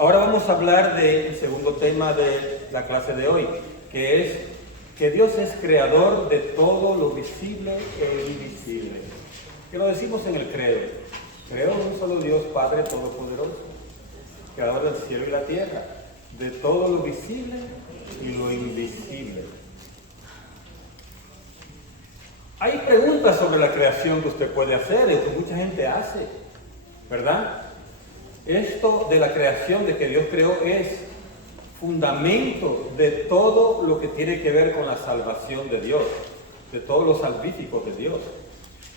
Ahora vamos a hablar del segundo tema de la clase de hoy, que es que Dios es creador de todo lo visible e invisible. Que lo decimos en el credo. Creo en un solo Dios, Padre Todopoderoso, creador del cielo y la tierra, de todo lo visible y lo invisible. Hay preguntas sobre la creación que usted puede hacer, y que mucha gente hace, ¿verdad? Esto de la creación, de que Dios creó, es fundamento de todo lo que tiene que ver con la salvación de Dios, de todos los salvíficos de Dios.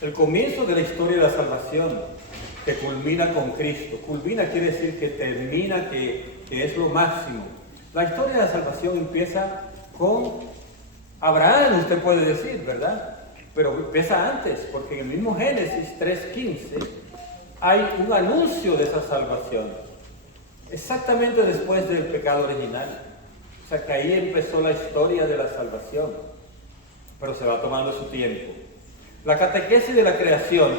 El comienzo de la historia de la salvación, que culmina con Cristo. Culmina quiere decir que termina, que es lo máximo. La historia de la salvación empieza con Abraham, usted puede decir, ¿verdad? Pero empieza antes, porque en el mismo Génesis 3:15 hay un anuncio de esa salvación, exactamente después del pecado original. O sea que ahí empezó la historia de la salvación, pero se va tomando su tiempo. La catequesis de la creación,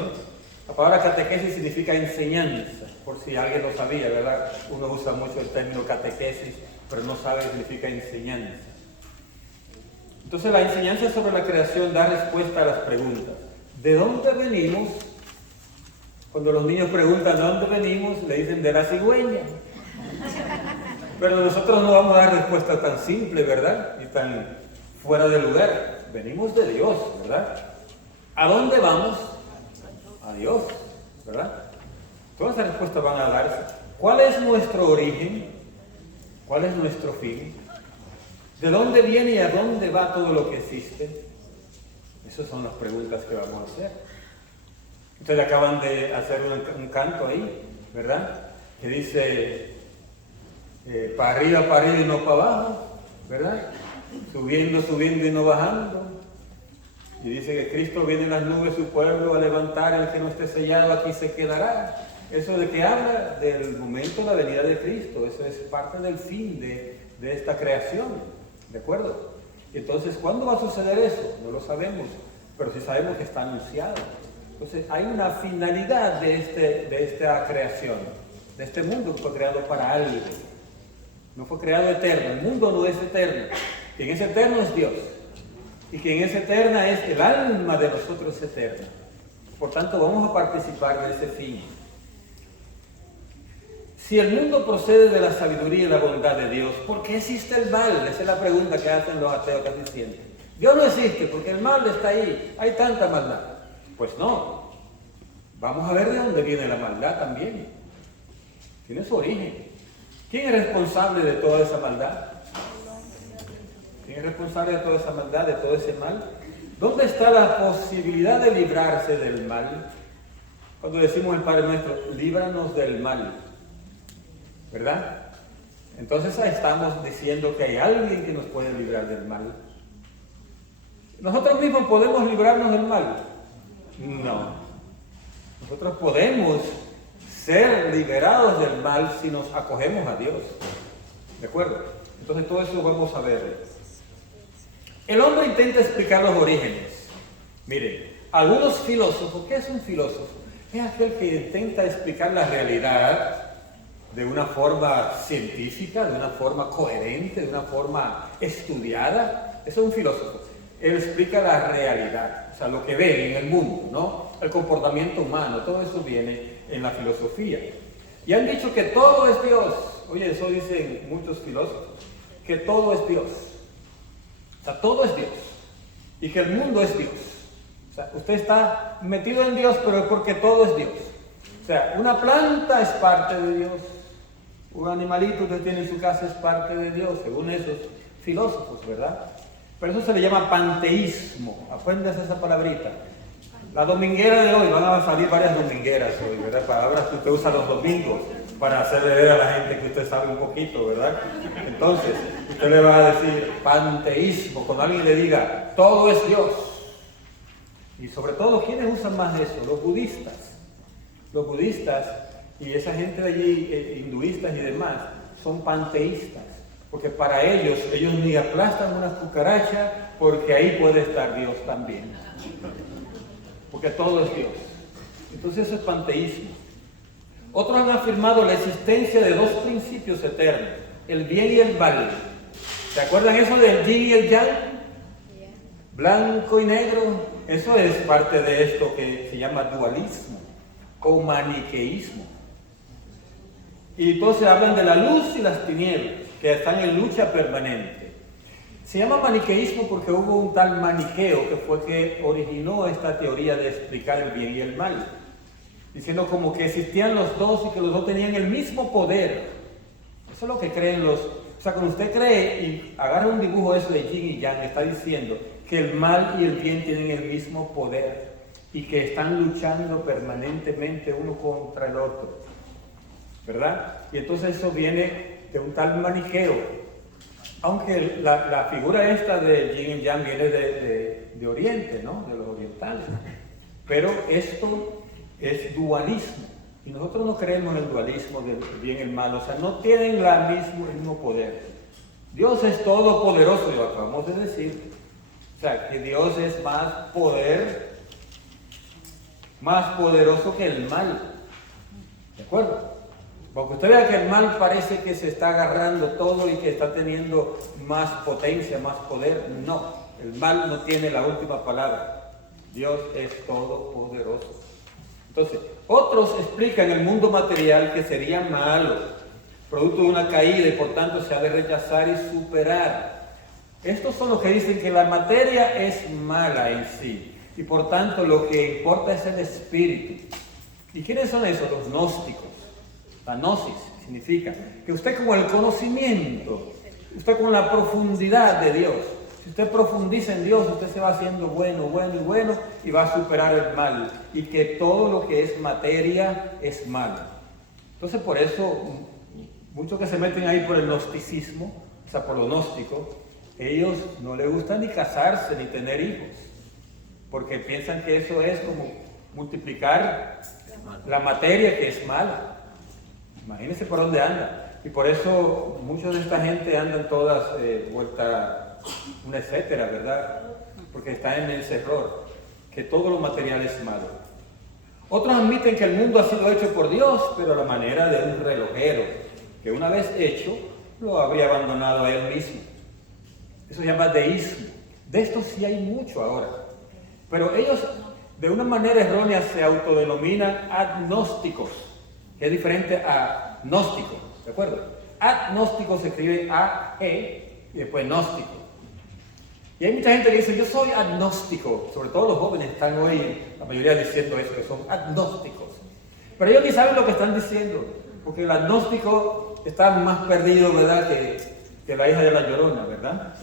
la palabra catequesis significa enseñanza, por si alguien lo sabía, ¿verdad? Uno usa mucho el término catequesis, pero no sabe qué significa enseñanza. Entonces la enseñanza sobre la creación da respuesta a las preguntas. ¿De dónde venimos? Cuando los niños preguntan de dónde venimos, le dicen de la cigüeña. Pero nosotros no vamos a dar respuesta tan simple, ¿verdad? Y tan fuera de lugar. Venimos de Dios, ¿verdad? ¿A dónde vamos? A Dios, ¿verdad? Todas las respuestas van a darse. ¿Cuál es nuestro origen? ¿Cuál es nuestro fin? ¿De dónde viene y a dónde va todo lo que existe? Esas son las preguntas que vamos a hacer. Ustedes acaban de hacer un canto ahí, ¿verdad? Que dice, para arriba y no para abajo, ¿verdad? Subiendo y no bajando. Y dice que Cristo viene en las nubes, su pueblo a levantar, el que no esté sellado aquí se quedará. Eso de que habla del momento de la venida de Cristo, eso es parte del fin de esta creación, ¿de acuerdo? Y entonces, ¿cuándo va a suceder eso? No lo sabemos, pero sí sabemos que está anunciado. Entonces, hay una finalidad de esta creación, de este mundo que fue creado para algo. No fue creado eterno, el mundo no es eterno. Quien es eterno es Dios. Y quien es eterna es el alma de nosotros eterna. Por tanto, vamos a participar de ese fin. Si el mundo procede de la sabiduría y la bondad de Dios, ¿por qué existe el mal? Esa es la pregunta que hacen los ateos casi siempre. Dios no existe porque el mal está ahí, hay tanta maldad. Pues no. Vamos a ver de dónde viene la maldad también. Tiene su origen. ¿Quién es responsable de toda esa maldad? ¿Quién es responsable de toda esa maldad, de todo ese mal? ¿Dónde está la posibilidad de librarse del mal? Cuando decimos el Padre Nuestro, líbranos del mal, ¿verdad? Entonces ahí estamos diciendo que hay alguien que nos puede librar del mal. ¿Nosotros mismos podemos librarnos del mal? No. Nosotros podemos ser liberados del mal si nos acogemos a Dios. ¿De acuerdo? Entonces todo eso vamos a ver. El hombre intenta explicar los orígenes. Miren, algunos filósofos, ¿qué es un filósofo? Es aquel que intenta explicar la realidad de una forma científica, de una forma coherente, de una forma estudiada. Eso es un filósofo. Él explica la realidad, o sea, lo que ve en el mundo, ¿no? El comportamiento humano, todo eso viene en la filosofía. Y han dicho que todo es Dios. Oye, eso dicen muchos filósofos, que todo es Dios. O sea, todo es Dios. Y que el mundo es Dios. O sea, usted está metido en Dios, pero es porque todo es Dios. O sea, una planta es parte de Dios. Un animalito que usted tiene en su casa es parte de Dios, según esos filósofos, ¿verdad? Pero eso se le llama panteísmo. Apréndase esa palabrita. La dominguera de hoy, van a salir varias domingueras hoy, ¿verdad? Palabras que usted usa los domingos para hacerle ver a la gente que usted sabe un poquito, ¿verdad? Entonces, usted le va a decir panteísmo, cuando alguien le diga, todo es Dios. Y sobre todo, ¿quiénes usan más eso? Los budistas. Los budistas y esa gente de allí, hinduistas y demás, son panteístas. Porque para ellos ni aplastan una cucaracha, porque ahí puede estar Dios también. Porque todo es Dios. Entonces eso es panteísmo. Otros han afirmado la existencia de dos principios eternos, el bien y el mal. ¿Se acuerdan eso del yin y el yang? Blanco y negro. Eso es parte de esto que se llama dualismo o maniqueísmo. Y entonces hablan de la luz y las tinieblas, que están en lucha permanente. Se llama maniqueísmo porque hubo un tal Maniqueo que fue que originó esta teoría de explicar el bien y el mal, diciendo como que existían los dos y que los dos tenían el mismo poder. Eso es lo que creen los... O sea, cuando usted cree y agarra un dibujo eso de yin y yang, está diciendo que el mal y el bien tienen el mismo poder y que están luchando permanentemente uno contra el otro, ¿verdad? Y entonces eso viene de un tal Maniqueo, aunque la figura esta de yin y yang viene de Oriente, ¿no? De los orientales, pero esto es dualismo. Y nosotros no creemos en el dualismo del bien y el mal, o sea, no tienen el mismo poder. Dios es todopoderoso, lo acabamos de decir. O sea, que Dios es más poderoso que el mal. ¿De acuerdo? Porque usted vea que el mal parece que se está agarrando todo y que está teniendo más potencia, más poder. No, el mal no tiene la última palabra. Dios es todopoderoso. Entonces, otros explican el mundo material que sería malo, producto de una caída y por tanto se ha de rechazar y superar. Estos son los que dicen que la materia es mala en sí y por tanto lo que importa es el espíritu. ¿Y quiénes son esos? Los gnósticos. La gnosis significa que usted con el conocimiento, usted con la profundidad de Dios, si usted profundiza en Dios, usted se va haciendo bueno y va a superar el mal. Y que todo lo que es materia es malo. Entonces por eso, muchos que se meten ahí por el gnosticismo, o sea, por lo gnóstico, ellos no les gusta ni casarse ni tener hijos. Porque piensan que eso es como multiplicar la materia que es mala. Imagínense por dónde anda. Y por eso muchos de esta gente andan todas vuelta un etcétera, ¿verdad? Porque están en ese error, que todo lo material es malo. Otros admiten que el mundo ha sido hecho por Dios, pero a la manera de un relojero, que una vez hecho, lo habría abandonado a él mismo. Eso se llama deísmo. De esto sí hay mucho ahora. Pero ellos, de una manera errónea, se autodenominan agnósticos, que es diferente a gnóstico, ¿de acuerdo? Agnóstico se escribe A-E y después gnóstico. Y hay mucha gente que dice, yo soy agnóstico, sobre todo los jóvenes están hoy, la mayoría diciendo eso, que son agnósticos. Pero ellos ni saben lo que están diciendo, porque el agnóstico está más perdido, ¿verdad?, que la hija de la Llorona, ¿verdad?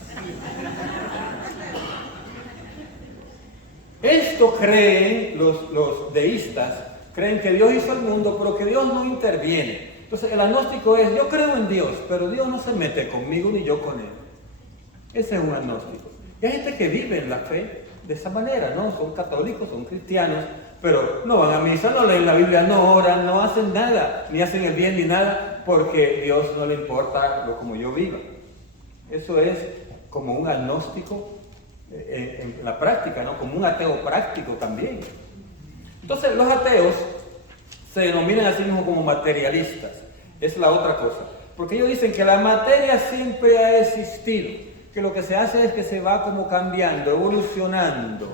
Esto creen los deístas, creen que Dios hizo el mundo, pero que Dios no interviene. Entonces el agnóstico es, yo creo en Dios, pero Dios no se mete conmigo ni yo con Él. Ese es un agnóstico. Y hay gente que vive en la fe de esa manera, ¿no? Son católicos, son cristianos, pero no van a misa, no leen la Biblia, no oran, no hacen nada, ni hacen el bien ni nada, porque Dios no le importa como yo viva. Eso es como un agnóstico en la práctica, ¿no? Como un ateo práctico también. Entonces los ateos se denominan a sí mismos como materialistas. Es la otra cosa. Porque ellos dicen que la materia siempre ha existido, que lo que se hace es que se va como cambiando, evolucionando.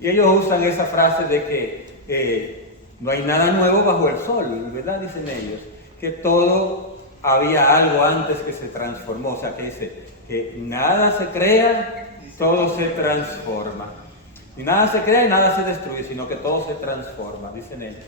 Y ellos usan esa frase de que no hay nada nuevo bajo el sol, ¿verdad? Dicen ellos, que todo había algo antes que se transformó. O sea, que dice que nada se crea, todo se transforma. Y nada se crea y nada se destruye, sino que todo se transforma, dicen ellos.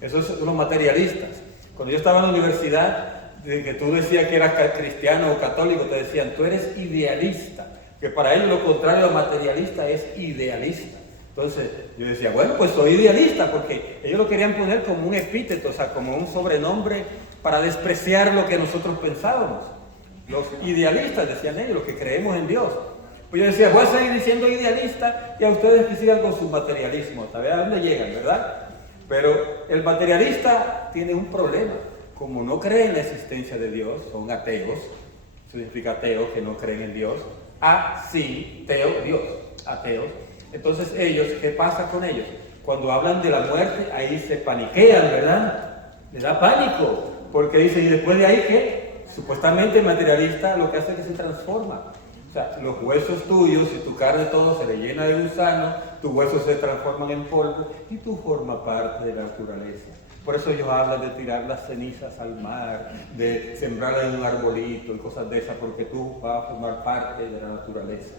Esos son los materialistas. Cuando yo estaba en la universidad, de que tú decías que eras cristiano o católico, te decían, tú eres idealista, que para ellos lo contrario a materialista es idealista. Entonces yo decía, bueno, pues soy idealista, porque ellos lo querían poner como un epíteto, o sea, como un sobrenombre para despreciar lo que nosotros pensábamos. Los idealistas, decían ellos, los que creemos en Dios. Pues yo decía, voy a seguir diciendo idealista y a ustedes que sigan con su materialismo, ¿sabes a dónde llegan, verdad? Pero el materialista tiene un problema. Como no creen en la existencia de Dios, son ateos, eso significa ateos que no creen en Dios, teo, Dios, ateos. Entonces ellos, ¿qué pasa con ellos? Cuando hablan de la muerte, ahí se paniquean, ¿verdad? Le da pánico, porque dice, ¿y después de ahí qué? Supuestamente el materialista lo que hace es que se transforma. O sea, los huesos tuyos y tu carne todo se le llena de gusano, tus huesos se transforman en polvo y tú formas parte de la naturaleza. Por eso ellos hablan de tirar las cenizas al mar, de sembrarlas en un arbolito y cosas de esas, porque tú vas a formar parte de la naturaleza.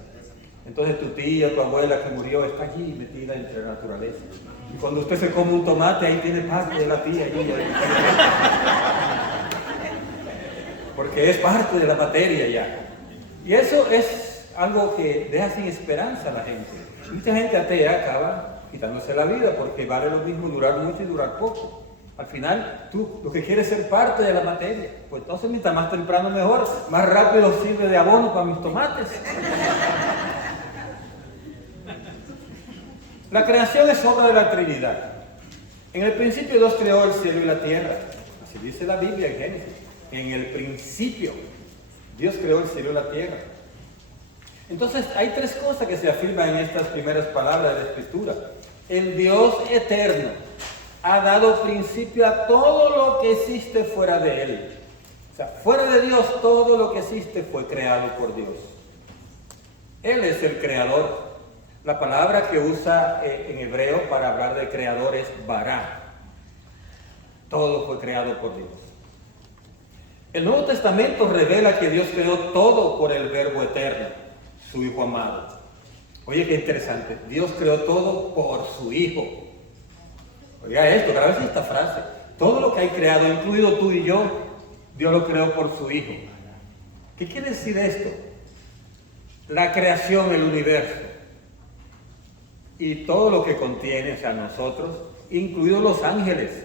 Entonces tu tía, tu abuela que murió está allí metida entre la naturaleza. Y cuando usted se come un tomate, ahí tiene parte de la tía allí. Porque es parte de la materia ya. Y eso es algo que deja sin esperanza a la gente. Mucha gente atea acaba quitándose la vida porque vale lo mismo durar mucho y durar poco. Al final, tú lo que quieres es ser parte de la materia. Pues entonces, mientras más temprano mejor, más rápido sirve de abono para mis tomates. La creación es obra de la Trinidad. En el principio Dios creó el cielo y la tierra. Así dice la Biblia en Génesis. En el principio Dios creó el cielo y la tierra. Entonces hay tres cosas que se afirman en estas primeras palabras de la Escritura. El Dios eterno ha dado principio a todo lo que existe fuera de Él. O sea, fuera de Dios todo lo que existe fue creado por Dios. Él es el creador. La palabra que usa en hebreo para hablar de creador es bará. Todo fue creado por Dios. El Nuevo Testamento revela que Dios creó todo por el Verbo eterno, su Hijo amado. Oye, qué interesante. Dios creó todo por su Hijo. Oiga esto, grabes esta frase. Todo lo que hay creado, incluido tú y yo, Dios lo creó por su Hijo. ¿Qué quiere decir esto? La creación, el universo y todo lo que contiene, o sea, nosotros, incluidos los ángeles,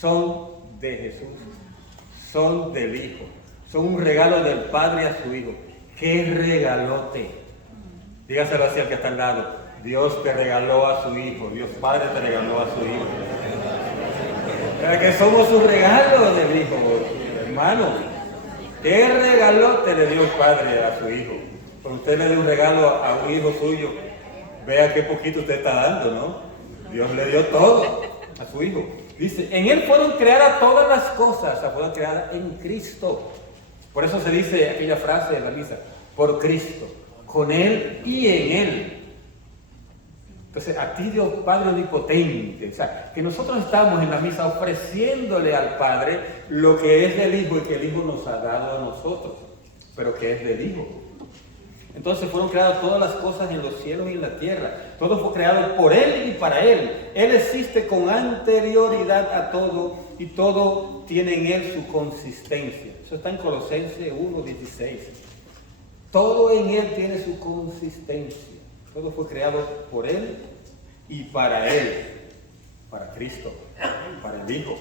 son de Jesús, son del Hijo, son un regalo del Padre a su Hijo. ¡Qué regalote! Dígaselo así al que está al lado. Dios te regaló a su Hijo, Dios Padre te regaló a su Hijo. Pero que somos un regalo del Hijo, hermano. ¿Qué regalote le dio el Padre a su Hijo? Cuando usted le dio un regalo a un hijo suyo, vea qué poquito usted está dando, ¿no? Dios le dio todo a su Hijo. Dice, en Él fueron creadas todas las cosas, o sea, fueron creadas en Cristo. Por eso se dice aquella frase de la misa, por Cristo, con Él y en Él. Entonces, a ti Dios Padre Omnipotente, o sea, que nosotros estamos en la misa ofreciéndole al Padre lo que es del Hijo y que el Hijo nos ha dado a nosotros, pero que es del Hijo. Entonces fueron creadas todas las cosas en los cielos y en la tierra. Todo fue creado por Él y para Él. Él existe con anterioridad a todo y todo tiene en Él su consistencia. Eso está en Colosenses 1:16. Todo en Él tiene su consistencia. Todo fue creado por Él y para Él. Para Cristo, para el Hijo.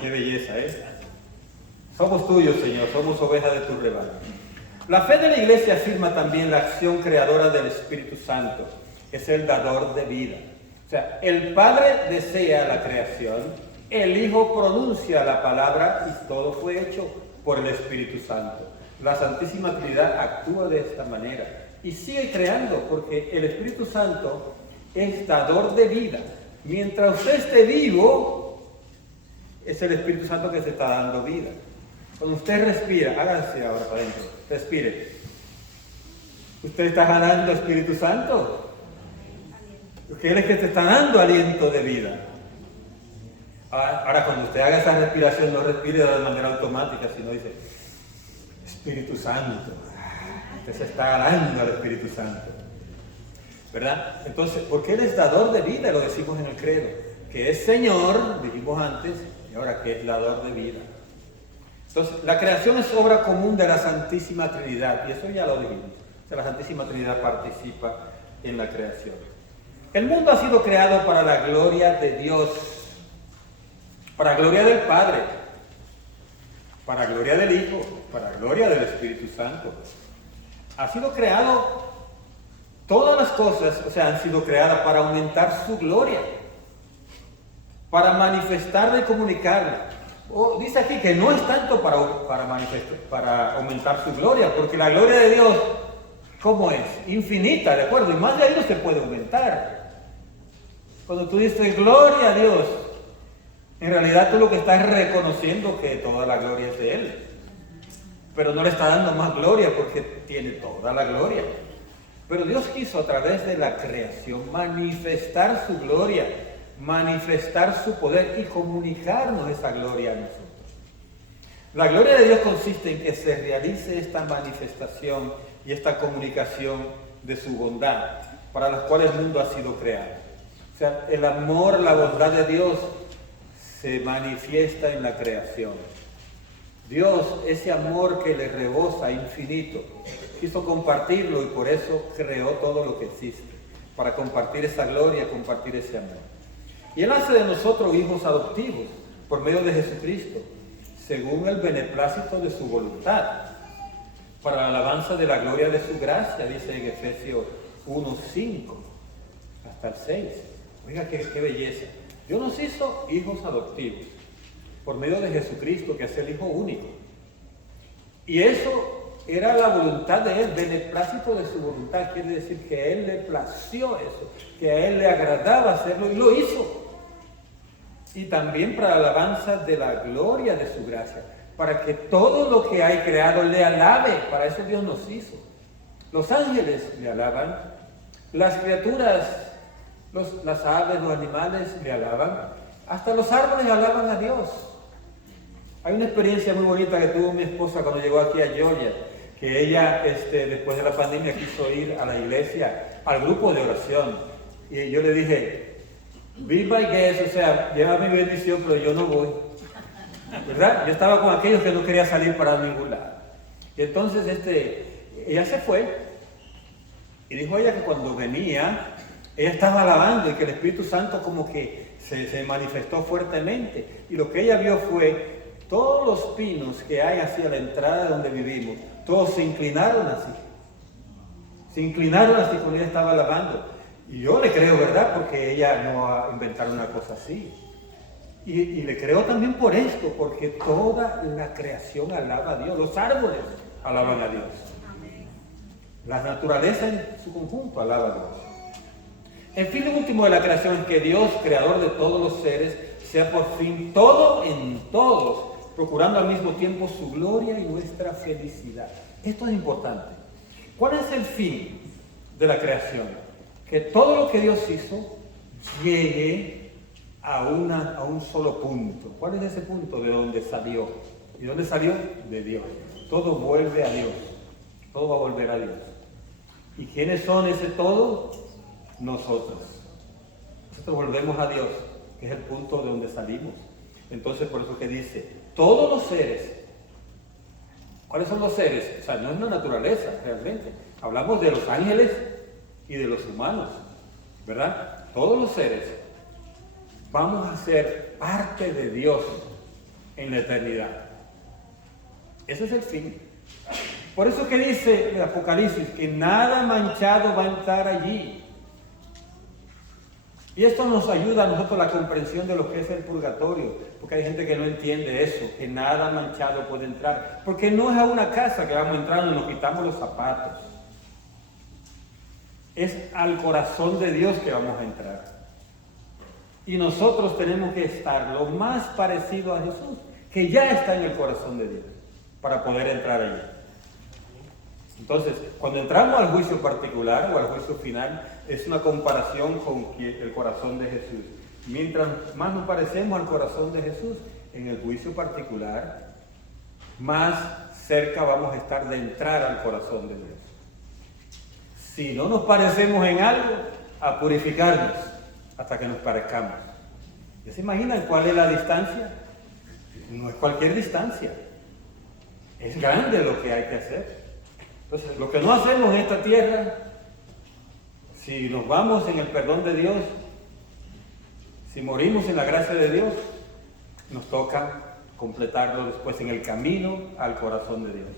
Qué belleza es. Somos tuyos, Señor, somos ovejas de tu rebaño. La fe de la Iglesia afirma también la acción creadora del Espíritu Santo, que es el dador de vida. O sea, el Padre desea la creación, el Hijo pronuncia la palabra y todo fue hecho por el Espíritu Santo. La Santísima Trinidad actúa de esta manera y sigue creando porque el Espíritu Santo es dador de vida. Mientras usted esté vivo, es el Espíritu Santo que se está dando vida. Cuando usted respira, hágase ahora para adentro, respire. ¿Usted está ganando Espíritu Santo? Porque Él es que te está dando aliento de vida. Ahora, cuando usted haga esa respiración, no respire de manera automática, sino dice, Espíritu Santo. Usted se está ganando al Espíritu Santo. ¿Verdad? Entonces, porque Él es dador de vida, lo decimos en el credo. Que es Señor, dijimos antes, y ahora que es dador de vida. Entonces, la creación es obra común de la Santísima Trinidad, y eso ya lo dijimos. O sea, la Santísima Trinidad participa en la creación. El mundo ha sido creado para la gloria de Dios, para la gloria del Padre, para la gloria del Hijo, para la gloria del Espíritu Santo. Ha sido creado, todas las cosas, o sea, han sido creadas para aumentar su gloria, para manifestarla y comunicarla. Dice aquí que no es tanto para aumentar su gloria, porque la gloria de Dios, ¿cómo es? Infinita, ¿de acuerdo? Y más de ahí no se puede aumentar. Cuando tú dices gloria a Dios, En realidad tú lo que estás es reconociendo que toda la gloria es de Él. Pero no le está dando más gloria porque tiene toda la gloria. Pero Dios quiso a través de la creación manifestar su gloria, manifestar su poder y comunicarnos esa gloria a nosotros. La gloria de Dios consiste en que se realice esta manifestación y esta comunicación de su bondad, para las cuales el mundo ha sido creado. O sea, el amor, la bondad de Dios se manifiesta en la creación. Dios, ese amor que le rebosa infinito, quiso compartirlo y por eso creó todo lo que existe, para compartir esa gloria, compartir ese amor. Y Él hace de nosotros hijos adoptivos por medio de Jesucristo, según el beneplácito de su voluntad, para la alabanza de la gloria de su gracia, dice en Efesios 1:5 hasta el 6. Oiga, qué belleza. Dios nos hizo hijos adoptivos por medio de Jesucristo, que es el Hijo único. Y eso era la voluntad de Él, beneplácito de su voluntad. Quiere decir que a Él le plació eso, que a Él le agradaba hacerlo y lo hizo. Y también para la alabanza de la gloria de su gracia, para que todo lo que hay creado le alabe. Para eso Dios nos hizo. Los ángeles le alaban, las criaturas, las aves, los animales le alaban, hasta los árboles alaban a Dios. Hay una experiencia muy bonita que tuvo mi esposa cuando llegó aquí a Georgia, que ella después de la pandemia quiso ir a la iglesia, al grupo de oración. Y yo le dije, be my guest, o sea, lleva mi bendición, pero yo no voy. ¿Verdad? Yo estaba con aquellos que no quería salir para ningún lado. Y entonces ella se fue y dijo ella que cuando venía, ella estaba alabando y que el Espíritu Santo como que se manifestó fuertemente. Y lo que ella vio fue todos los pinos que hay hacia la entrada de donde vivimos, todos se inclinaron así. Se inclinaron así cuando ella estaba alabando. Y yo le creo, ¿verdad? Porque ella no va a inventar una cosa así. Y le creo también por esto, porque toda la creación alaba a Dios. Los árboles alaban a Dios. La naturaleza en su conjunto alaba a Dios. El fin último de la creación es que Dios, creador de todos los seres, sea por fin todo en todos, procurando al mismo tiempo su gloria y nuestra felicidad. Esto es importante. ¿Cuál es el fin de la creación? Que todo lo que Dios hizo llegue a un solo punto. ¿Cuál es ese punto? De donde salió. ¿Y dónde salió? De Dios. Todo vuelve a Dios. Todo va a volver a Dios. ¿Y quiénes son ese todo? Nosotros. Nosotros volvemos a Dios, que es el punto de donde salimos. Entonces, por eso que dice, todos los seres. ¿Cuáles son los seres? O sea, no es la naturaleza, realmente. Hablamos de los ángeles y de los humanos, ¿verdad? Todos los seres vamos a ser parte de Dios en la eternidad. Ese es el fin. Por eso que dice el Apocalipsis que nada manchado va a entrar allí. Y esto nos ayuda a nosotros a la comprensión de lo que es el purgatorio, porque hay gente que no entiende eso, que nada manchado puede entrar, porque no es a una casa que vamos entrando y nos quitamos los zapatos. Es al corazón de Dios que vamos a entrar. Y nosotros tenemos que estar lo más parecido a Jesús, que ya está en el corazón de Dios, para poder entrar allí. Entonces, cuando entramos al juicio particular o al juicio final, es una comparación con el corazón de Jesús. Mientras más nos parecemos al corazón de Jesús, en el juicio particular, más cerca vamos a estar de entrar al corazón de Dios. Si no nos parecemos en algo, a purificarnos hasta que nos parezcamos. ¿Ya se imaginan cuál es la distancia? No es cualquier distancia. Es grande lo que hay que hacer. Entonces, lo que no hacemos en esta tierra, si nos vamos en el perdón de Dios, si morimos en la gracia de Dios, nos toca completarlo después en el camino al corazón de Dios.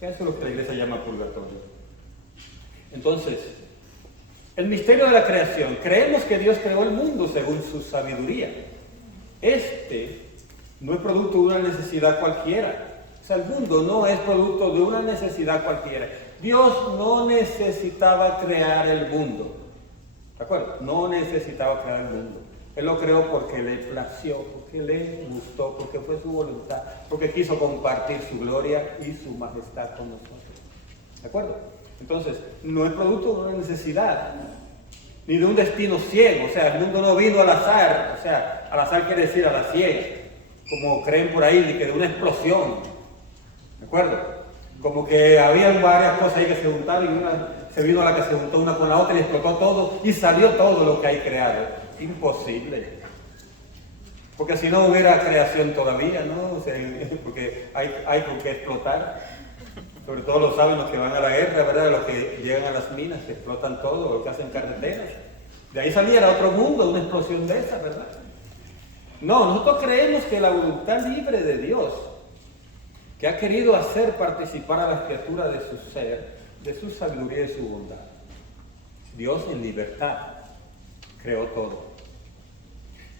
Eso es lo que la iglesia llama purgatorio. Entonces, el misterio de la creación. Creemos que Dios creó el mundo según su sabiduría. No es producto de una necesidad cualquiera. O sea, el mundo no es producto de una necesidad cualquiera. Dios no necesitaba crear el mundo. ¿De acuerdo? No necesitaba crear el mundo. Él lo creó porque le plació, porque le gustó, porque fue su voluntad, porque quiso compartir su gloria y su majestad con nosotros. ¿De acuerdo? Entonces, no es producto de una necesidad, ni de un destino ciego. O sea, el mundo no vino al azar. O sea, al azar quiere decir a la ciega, como creen por ahí, que de una explosión. ¿De acuerdo? Como que había varias cosas ahí que se juntaron y se vino a la que se juntó una con la otra y explotó todo y salió todo lo que hay creado. Imposible. Porque si no hubiera creación todavía, ¿no? O sea, porque hay con qué explotar. Sobre todo lo saben los que van a la guerra, ¿verdad? Los que llegan a las minas, que explotan todo, los que hacen carreteras. De ahí saliera otro mundo, una explosión de esa, ¿verdad? No, nosotros creemos que la voluntad libre de Dios, que ha querido hacer participar a las criaturas de su ser, de su sabiduría y su bondad. Dios en libertad creó todo.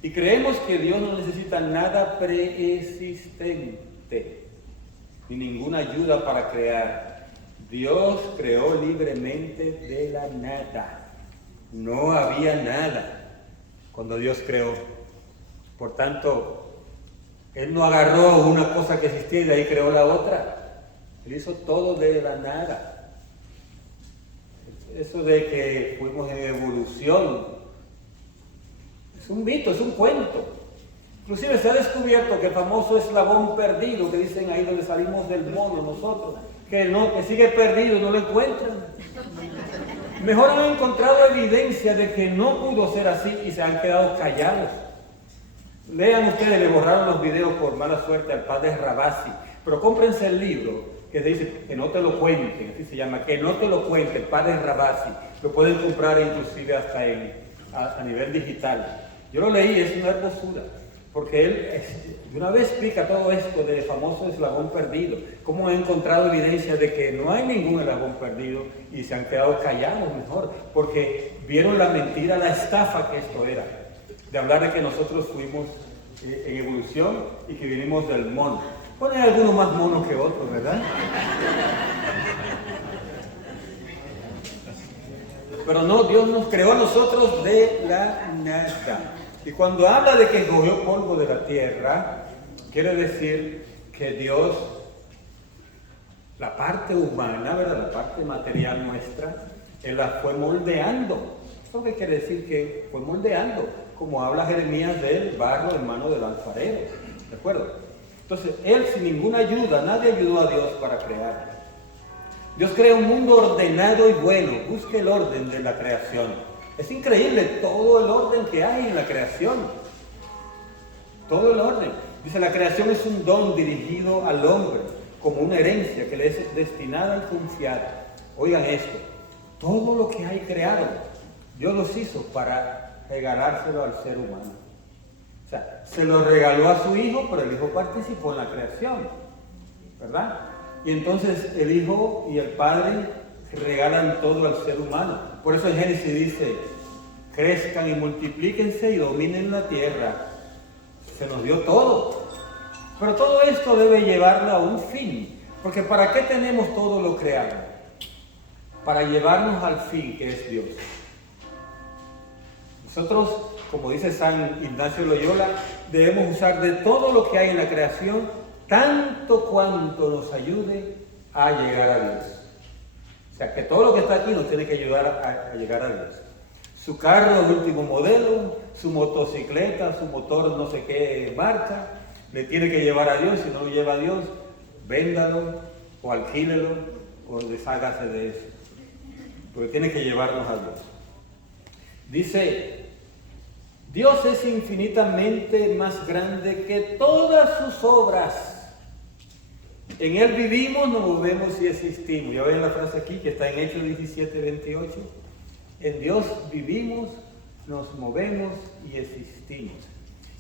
Y creemos que Dios no necesita nada preexistente, ni ninguna ayuda para crear. Dios creó libremente de la nada. No había nada cuando Dios creó. Por tanto, Él no agarró una cosa que existía y de ahí creó la otra. Él hizo todo de la nada. Eso de que fuimos en evolución es un mito, es un cuento. Inclusive se ha descubierto que el famoso eslabón perdido, que dicen ahí donde salimos del mono nosotros, que sigue perdido, no lo encuentran. Mejor han encontrado evidencia de que no pudo ser así y se han quedado callados. Lean ustedes, le borraron los videos por mala suerte al padre Rabasi, pero cómprense el libro que dice que no te lo cuenten, así se llama, que no te lo cuente, el padre Rabasi. Lo pueden comprar inclusive hasta a nivel digital. Yo lo leí, es una hermosura, porque él de una vez explica todo esto del famoso eslabón perdido, cómo han encontrado evidencia de que no hay ningún eslabón perdido y se han quedado callados mejor, porque vieron la mentira, la estafa que esto era, de hablar de que nosotros fuimos en evolución y que vinimos del mono. Bueno, hay algunos más monos que otros, ¿verdad? Pero no, Dios nos creó a nosotros de la nada. Y cuando habla de que cogió polvo de la tierra, quiere decir que Dios, la parte humana, ¿verdad? La parte material nuestra, Él la fue moldeando. ¿Esto qué quiere decir? Que fue moldeando, como habla Jeremías del barro en mano del alfarero. ¿De acuerdo? Entonces, Él sin ninguna ayuda, nadie ayudó a Dios para crear. Dios crea un mundo ordenado y bueno. Busque el orden de la creación. Es increíble todo el orden que hay en la creación. Todo el orden. Dice, la creación es un don dirigido al hombre, como una herencia que le es destinada y confiada. Oigan esto, todo lo que hay creado, Dios los hizo para regalárselo al ser humano. O sea, se lo regaló a su hijo, pero el hijo participó en la creación, ¿verdad? Y entonces el hijo y el padre regalan todo al ser humano. Por eso en Génesis dice, crezcan y multiplíquense y dominen la tierra. Se nos dio todo. Pero todo esto debe llevarlo a un fin. Porque ¿para qué tenemos todo lo creado? Para llevarnos al fin que es Dios. Nosotros, como dice San Ignacio Loyola, debemos usar de todo lo que hay en la creación, tanto cuanto nos ayude a llegar a Dios. O sea, que todo lo que está aquí nos tiene que ayudar a llegar a Dios. Su carro de último modelo, su motocicleta, su motor no sé qué marca, le tiene que llevar a Dios. Si no lo lleva a Dios, véndalo o alquílelo o deshágase de eso. Porque tiene que llevarnos a Dios. Dice, Dios es infinitamente más grande que todas sus obras. En Él vivimos, nos movemos y existimos. Ya ven la frase aquí que está en Hechos 17:28. En Dios vivimos, nos movemos y existimos.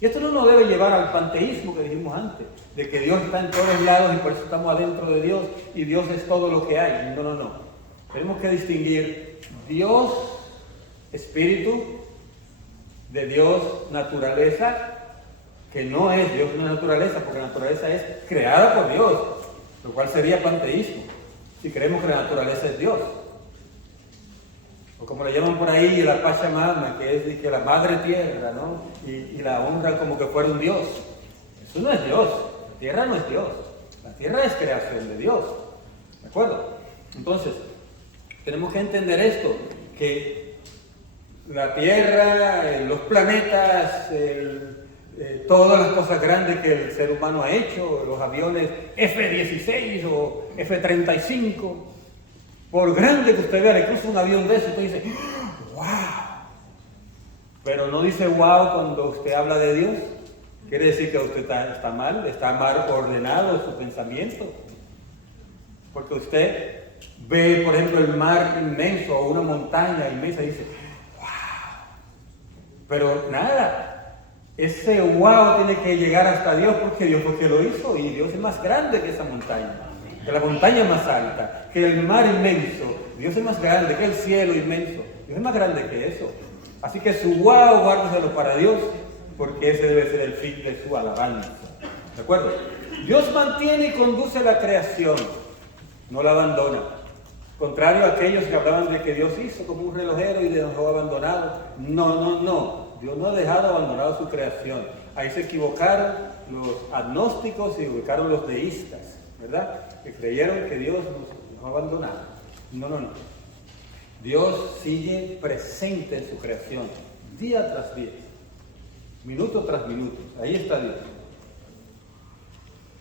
Y esto no nos debe llevar al panteísmo que dijimos antes, de que Dios está en todos lados y por eso estamos adentro de Dios y Dios es todo lo que hay. No, no, no. Tenemos que distinguir Dios, espíritu, de Dios, naturaleza, que no es Dios una naturaleza, porque la naturaleza es creada por Dios, lo cual sería panteísmo, si creemos que la naturaleza es Dios. O como le llaman por ahí, la Pachamama, que es de que la madre tierra, ¿no? Y la honra como que fuera un Dios. Eso no es Dios. La tierra no es Dios. La tierra es creación de Dios. ¿De acuerdo? Entonces, tenemos que entender esto, que la tierra, los planetas, todas las cosas grandes que el ser humano ha hecho, los aviones F-16 o F-35, por grande que usted vea, le cruza un avión de eso, usted dice, ¡wow! Pero no dice wow cuando usted habla de Dios. Quiere decir que usted está mal ordenado su pensamiento. Porque usted ve, por ejemplo, el mar inmenso o una montaña inmensa y dice, ¡wow! Pero nada, ese wow tiene que llegar hasta Dios porque Dios fue quien lo hizo y Dios es más grande que esa montaña, que la montaña más alta, que el mar inmenso. Dios es más grande que el cielo inmenso. Dios es más grande que eso. Así que su wow, guárdeselo para Dios, porque ese debe ser el fin de su alabanza. ¿De acuerdo? Dios mantiene y conduce la creación, no la abandona. Contrario a aquellos que hablaban de que Dios hizo como un relojero y dejó abandonado. No. Dios no ha dejado abandonado su creación. Ahí se equivocaron los agnósticos y equivocaron los deístas, ¿verdad? Que creyeron que Dios nos ha abandonado. No. Dios sigue presente en su creación, día tras día, minuto tras minuto. Ahí está Dios.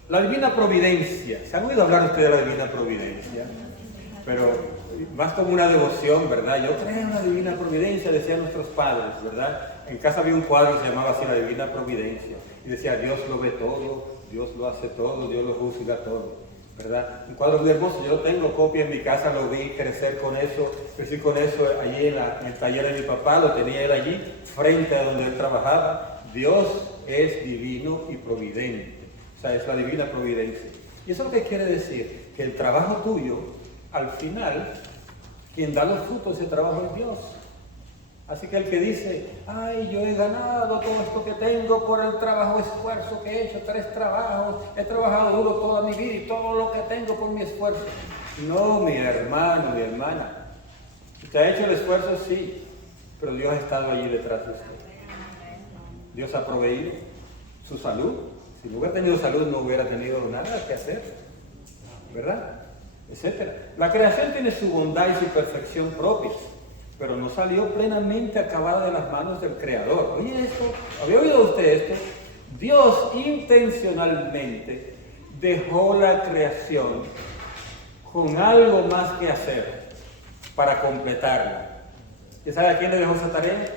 La divina providencia. ¿Se han oído hablar ustedes de la divina providencia? Pero más como una devoción, ¿verdad? Yo creo en la divina providencia, decían nuestros padres, ¿verdad? En casa había un cuadro que se llamaba así, la divina providencia. Y decía, Dios lo ve todo, Dios lo hace todo, Dios lo juzga todo, ¿verdad? Un cuadro muy hermoso, yo tengo copia en mi casa, lo vi crecer con eso, crecí con eso allí en el taller de mi papá, lo tenía él allí, frente a donde él trabajaba. Dios es divino y providente, o sea, es la divina providencia. Y eso es lo que quiere decir, que el trabajo tuyo, al final, quien da los frutos de ese trabajo es Dios. Así que el que dice, ay, yo he ganado todo esto que tengo por el trabajo, esfuerzo que he hecho, 3 trabajos, he trabajado duro toda mi vida y todo lo que tengo por mi esfuerzo. No, mi hermano, mi hermana. Usted ha hecho el esfuerzo, sí, pero Dios ha estado allí detrás de usted. Dios ha proveído su salud. Si no hubiera tenido salud, no hubiera tenido nada que hacer, ¿verdad? Etcétera. La creación tiene su bondad y su perfección propias, pero no salió plenamente acabada de las manos del Creador. Oye esto, ¿había oído usted esto? Dios intencionalmente dejó la creación con algo más que hacer para completarla. ¿Y sabe a quién le dejó esa tarea?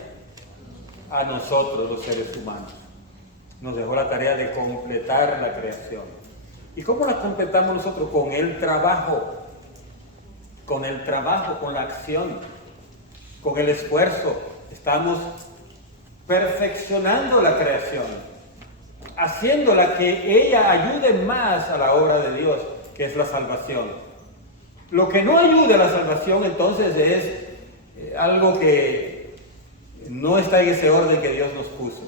A nosotros, los seres humanos. Nos dejó la tarea de completar la creación. ¿Y cómo la completamos nosotros? Con el trabajo, con la acción, con el esfuerzo. Estamos perfeccionando la creación, haciéndola que ella ayude más a la obra de Dios, que es la salvación. Lo que no ayude a la salvación, entonces, es algo que no está en ese orden que Dios nos puso.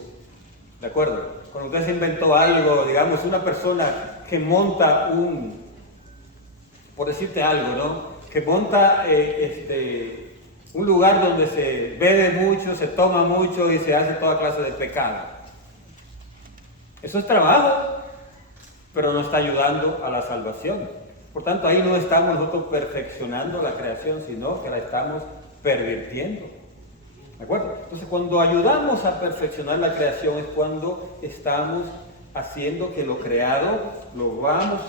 ¿De acuerdo? Cuando usted se inventó algo, digamos, una persona que monta por decirte algo, ¿no? Que monta un lugar donde se bebe mucho, se toma mucho y se hace toda clase de pecado. Eso es trabajo, pero no está ayudando a la salvación. Por tanto, ahí no estamos nosotros perfeccionando la creación, sino que la estamos pervirtiendo. ¿De acuerdo? Entonces, cuando ayudamos a perfeccionar la creación es cuando estamos haciendo que lo creado lo vamos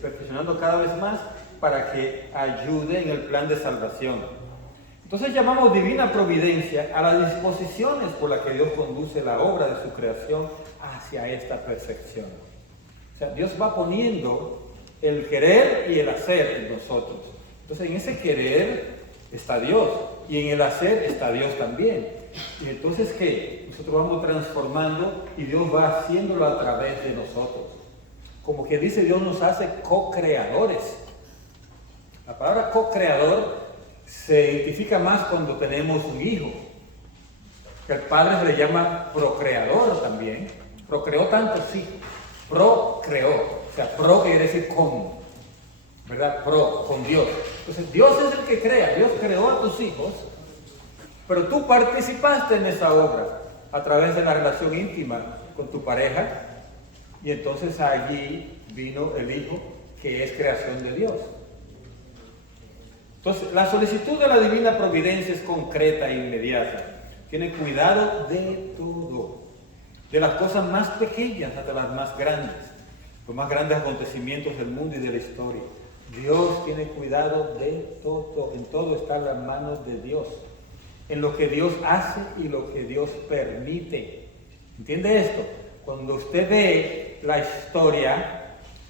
perfeccionando cada vez más para que ayude en el plan de salvación. Entonces llamamos divina providencia a las disposiciones por las que Dios conduce la obra de su creación hacia esta perfección. O sea, Dios va poniendo el querer y el hacer en nosotros. Entonces en ese querer está Dios y en el hacer está Dios también. Y entonces ¿qué? Nosotros vamos transformando y Dios va haciéndolo a través de nosotros. Como que dice, Dios nos hace co-creadores. La palabra co-creador se identifica más cuando tenemos un hijo, que al padre se le llama procreador también. Procreó tantos hijos, procreó, o sea, pro quiere decir con, ¿verdad? Con Dios. Entonces Dios es el que crea. Dios creó a tus hijos Pero tú participaste en esa obra a través de la relación íntima con tu pareja, y entonces allí vino el Hijo, que es creación de Dios. Entonces, la solicitud de la divina providencia es concreta e inmediata. Tiene cuidado de todo, de las cosas más pequeñas hasta las más grandes, los más grandes acontecimientos del mundo y de la historia. Dios tiene cuidado de todo, en todo está en las manos de Dios, en lo que Dios hace y lo que Dios permite. ¿Entiende esto? Cuando usted ve la historia,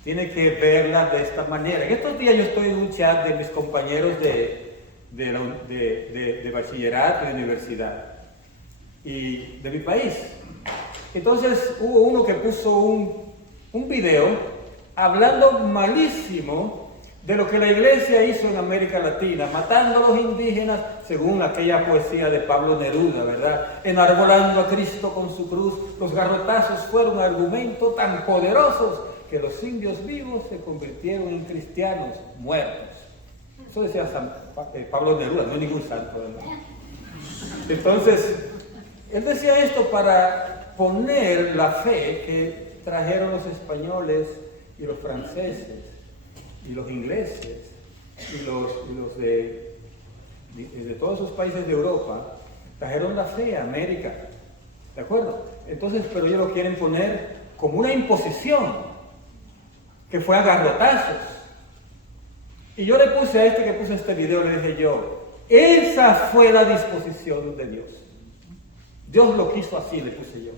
tiene que verla de esta manera. En estos días yo estoy en un chat de mis compañeros de bachillerato y de universidad y de mi país. Entonces hubo uno que puso un video hablando malísimo de lo que la iglesia hizo en América Latina, matando a los indígenas, según aquella poesía de Pablo Neruda, ¿verdad? Enarbolando a Cristo con su cruz. Los garrotazos fueron argumentos tan poderosos que los indios vivos se convirtieron en cristianos muertos. Eso decía Pablo Neruda, no es ningún santo, ¿verdad? Entonces, él decía esto para poner la fe que trajeron los españoles y los franceses y los ingleses y los de todos esos países de Europa, trajeron la fe a América, ¿de acuerdo? Entonces, pero ellos lo quieren poner como una imposición, que fue a garrotazos. Y yo le puse a este que puso este video, le dije yo, esa fue la disposición de Dios. Dios lo quiso así, le puse yo.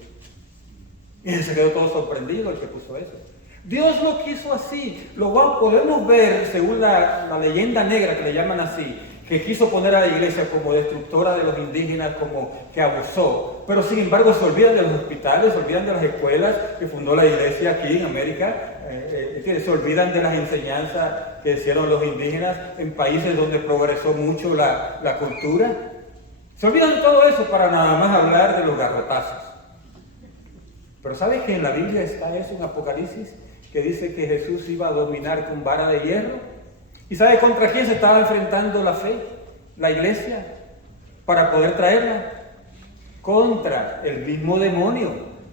Y se quedó todo sorprendido el que puso eso. Dios lo quiso así. Podemos ver, según la leyenda negra, que le llaman así, que quiso poner a la iglesia como destructora de los indígenas, como que abusó. Pero sin embargo se olvidan de los hospitales, se olvidan de las escuelas que fundó la iglesia aquí en América. Se olvidan de las enseñanzas que hicieron los indígenas en países donde progresó mucho la cultura. Se olvidan de todo eso para nada más hablar de los garrotazos. Pero ¿sabes que en la Biblia está eso en Apocalipsis? Que dice que Jesús iba a dominar con vara de hierro. ¿Y sabe contra quién se estaba enfrentando la fe? La iglesia, para poder traerla. Contra el mismo demonio.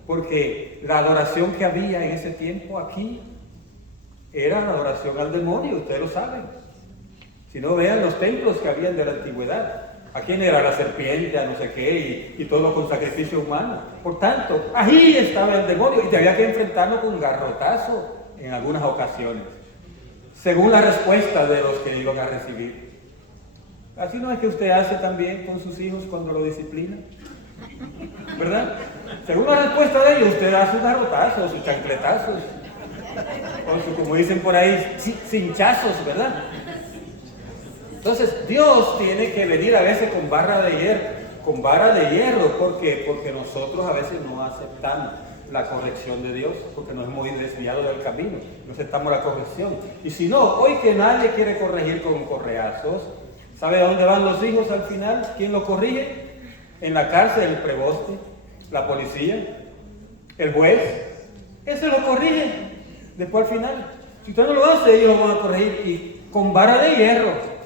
Porque la adoración que había en ese tiempo aquí era la adoración al demonio, ustedes lo saben. Si no, vean los templos que habían de la antigüedad. ¿A quién era? La serpiente, a no sé qué, y todo con sacrificio humano. Por tanto, ahí estaba el demonio y te había que enfrentarlo con un garrotazo en algunas ocasiones, según la respuesta de los que iban a recibir. Así no es que usted hace también con sus hijos cuando lo disciplina, ¿verdad? Según la respuesta de ellos, usted da sus garrotazos, sus chancletazos, o como dicen por ahí, cinchazos, ¿verdad? Entonces, Dios tiene que venir a veces con vara de hierro, ¿por qué? Porque nosotros a veces no aceptamos la corrección de Dios, porque nos hemos desviado del camino, no aceptamos la corrección. Y si no, hoy que nadie quiere corregir con correazos, ¿sabe a dónde van los hijos al final? ¿Quién los corrige? En la cárcel, el preboste, la policía, el juez, ese lo corrige después al final. Si usted no lo hace, ellos lo van a corregir y con vara de hierro.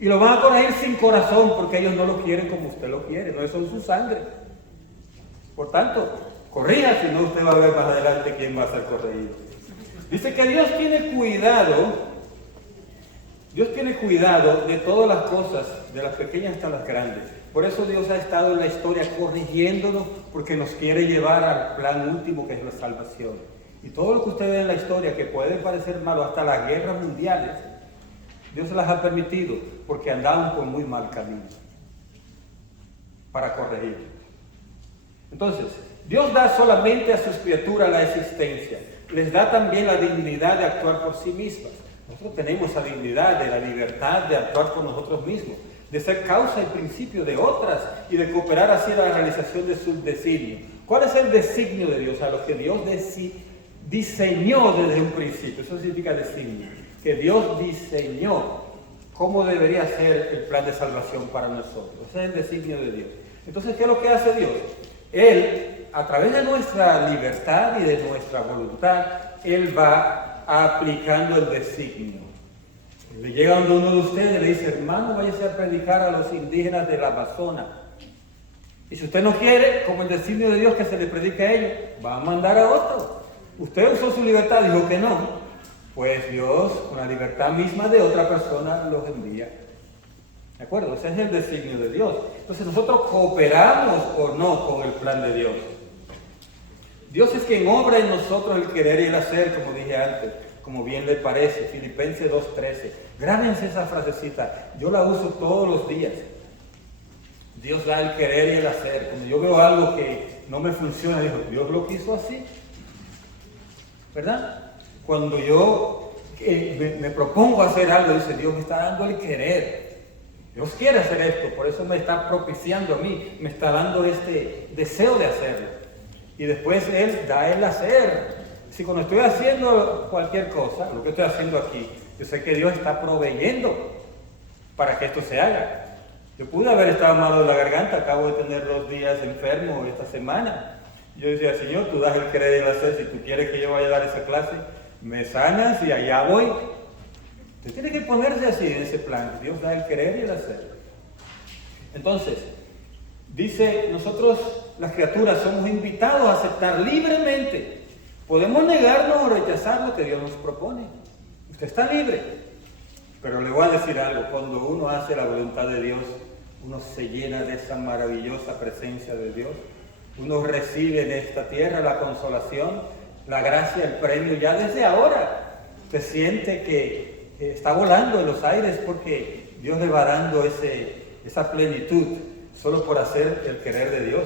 Y lo van a corregir sin corazón, porque ellos no lo quieren como usted lo quiere, no son su sangre. Por tanto, corrija, si no usted va a ver más adelante quién va a ser corregido. Dice que Dios tiene cuidado de todas las cosas, de las pequeñas hasta las grandes. Por eso Dios ha estado en la historia corrigiéndonos, porque nos quiere llevar al plan último, que es la salvación. Y todo lo que usted ve en la historia, que puede parecer malo, hasta las guerras mundiales, Dios se las ha permitido porque andaban por muy mal camino para corregir. Entonces, Dios da solamente a sus criaturas la existencia. Les da también la dignidad de actuar por sí mismas. Nosotros tenemos esa dignidad de la libertad de actuar por nosotros mismos, de ser causa y principio de otras y de cooperar así a la realización de su designio. ¿Cuál es el designio de Dios? A lo que Dios diseñó desde un principio. Eso significa designio. Que Dios diseñó cómo debería ser el plan de salvación para nosotros. Ese es el designio de Dios. Entonces, ¿qué es lo que hace Dios? Él, a través de nuestra libertad y de nuestra voluntad, Él va aplicando el designio. Le llega donde uno de ustedes y le dice, hermano, váyase a predicar a los indígenas del Amazonas. Y si usted no quiere, como el designio de Dios que se le predique a ellos, va a mandar a otro. Usted usó su libertad, dijo que no. Pues Dios, con la libertad misma de otra persona, los envía. ¿De acuerdo? Ese es el designio de Dios. Entonces nosotros cooperamos o no con el plan de Dios. Dios es quien obra en nosotros el querer y el hacer, como dije antes, como bien le parece. Filipenses 2:13. Grábense esa frasecita. Yo la uso todos los días. Dios da el querer y el hacer. Cuando yo veo algo que no me funciona, digo, Dios lo quiso así. ¿Verdad? Cuando yo me propongo hacer algo, dice, Dios me está dando el querer. Dios quiere hacer esto, por eso me está propiciando a mí, me está dando este deseo de hacerlo. Y después Él da el hacer. Si cuando estoy haciendo cualquier cosa, lo que estoy haciendo aquí, yo sé que Dios está proveyendo para que esto se haga. Yo pude haber estado malo de la garganta, acabo de tener 2 días enfermo esta semana. Yo decía, Señor, tú das el querer y el hacer, si tú quieres que yo vaya a dar esa clase, me sanas y allá voy. Usted tiene que ponerse así en ese plan. Dios da el querer y el hacer. Entonces, dice, nosotros las criaturas somos invitados a aceptar libremente. Podemos negarnos o rechazar lo que Dios nos propone. Usted está libre. Pero le voy a decir algo, cuando uno hace la voluntad de Dios, uno se llena de esa maravillosa presencia de Dios. Uno recibe en esta tierra la consolación, la gracia, el premio ya desde ahora. Se siente que está volando en los aires porque Dios le va dando esa plenitud solo por hacer el querer de Dios.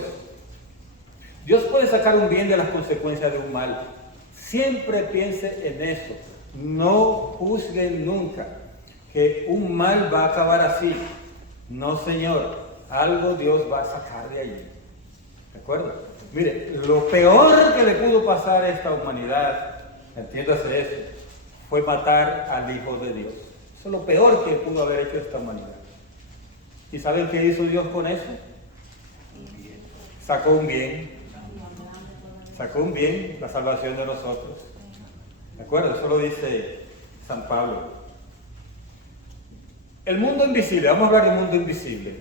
Dios puede sacar un bien de las consecuencias de un mal. Siempre piense en eso. No juzguen nunca que un mal va a acabar así. No, Señor. Algo Dios va a sacar de allí. ¿De acuerdo? Mire, lo peor que le pudo pasar a esta humanidad, entiéndase eso, fue matar al Hijo de Dios. Eso es lo peor que pudo haber hecho esta humanidad. ¿Y saben qué hizo Dios con eso? Sacó un bien. Sacó un bien, la salvación de nosotros. ¿De acuerdo? Eso lo dice San Pablo. El mundo invisible, vamos a hablar del mundo invisible.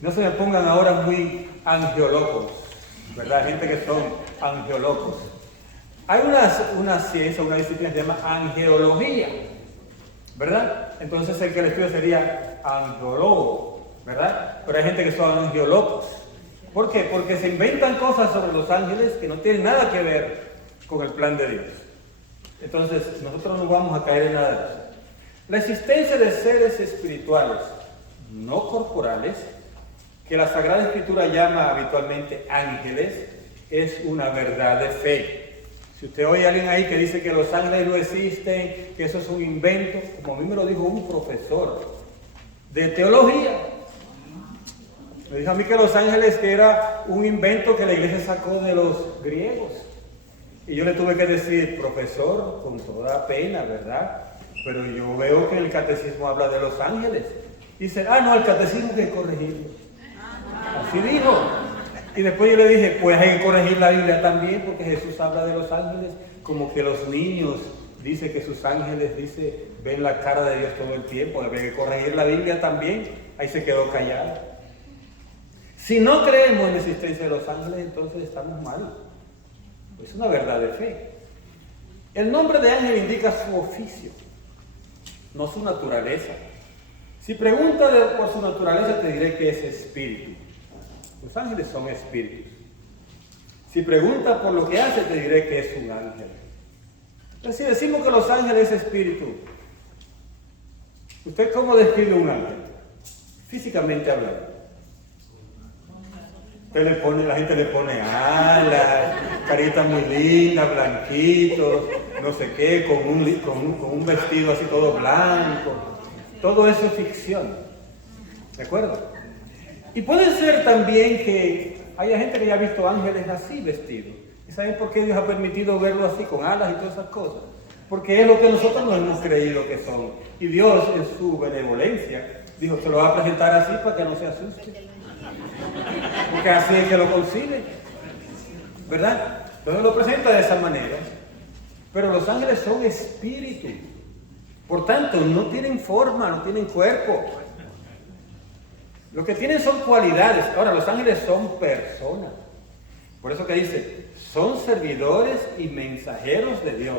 No se me pongan ahora muy angiolocos, ¿verdad? Gente que son angiolocos. Hay una ciencia, una disciplina que se llama angeología, ¿verdad? Entonces el que le estudia sería angiólogo, ¿verdad? Pero hay gente que son angiolocos. ¿Por qué? Porque se inventan cosas sobre los ángeles que no tienen nada que ver con el plan de Dios. Entonces nosotros no vamos a caer en nada de eso. La existencia de seres espirituales, no corporales, que la Sagrada Escritura llama habitualmente ángeles, es una verdad de fe. Si usted oye a alguien ahí que dice que los ángeles no existen, que eso es un invento, como a mí me lo dijo un profesor de teología, me dijo a mí que los ángeles que era un invento que la iglesia sacó de los griegos. Y yo le tuve que decir, profesor, con toda pena, ¿verdad? Pero yo veo que el catecismo habla de los ángeles. Dice, no, el catecismo hay que corregirlo. Así dijo. Y después yo le dije, pues hay que corregir la Biblia también, porque Jesús habla de los ángeles, como que los niños, dice que sus ángeles, dice, ven la cara de Dios todo el tiempo. Hay que corregir la Biblia también. Ahí se quedó callado. Si no creemos en la existencia de los ángeles, entonces estamos mal. Es una verdad de fe. El nombre de ángel indica su oficio, no su naturaleza. Si pregunta por su naturaleza, te diré que es espíritu. Los ángeles son espíritus. Si pregunta por lo que hace, te diré que es un ángel. Entonces, si decimos que los ángeles es espíritu, ¿usted cómo describe un ángel? Físicamente hablando. La gente le pone alas, caritas muy lindas, blanquitos, no sé qué, con un vestido así todo blanco. Todo eso es ficción. ¿De acuerdo? Y puede ser también que haya gente que haya visto ángeles así vestidos. ¿Y saben por qué Dios ha permitido verlo así, con alas y todas esas cosas? Porque es lo que nosotros no hemos creído que son. Y Dios, en su benevolencia, dijo, se lo va a presentar así para que no se asuste. Porque así es que lo concibe, ¿verdad? Entonces lo presenta de esa manera. Pero los ángeles son espíritus. Por tanto, no tienen forma, no tienen cuerpo. Lo que tienen son cualidades. Ahora, los ángeles son personas. Por eso que dice, son servidores y mensajeros de Dios.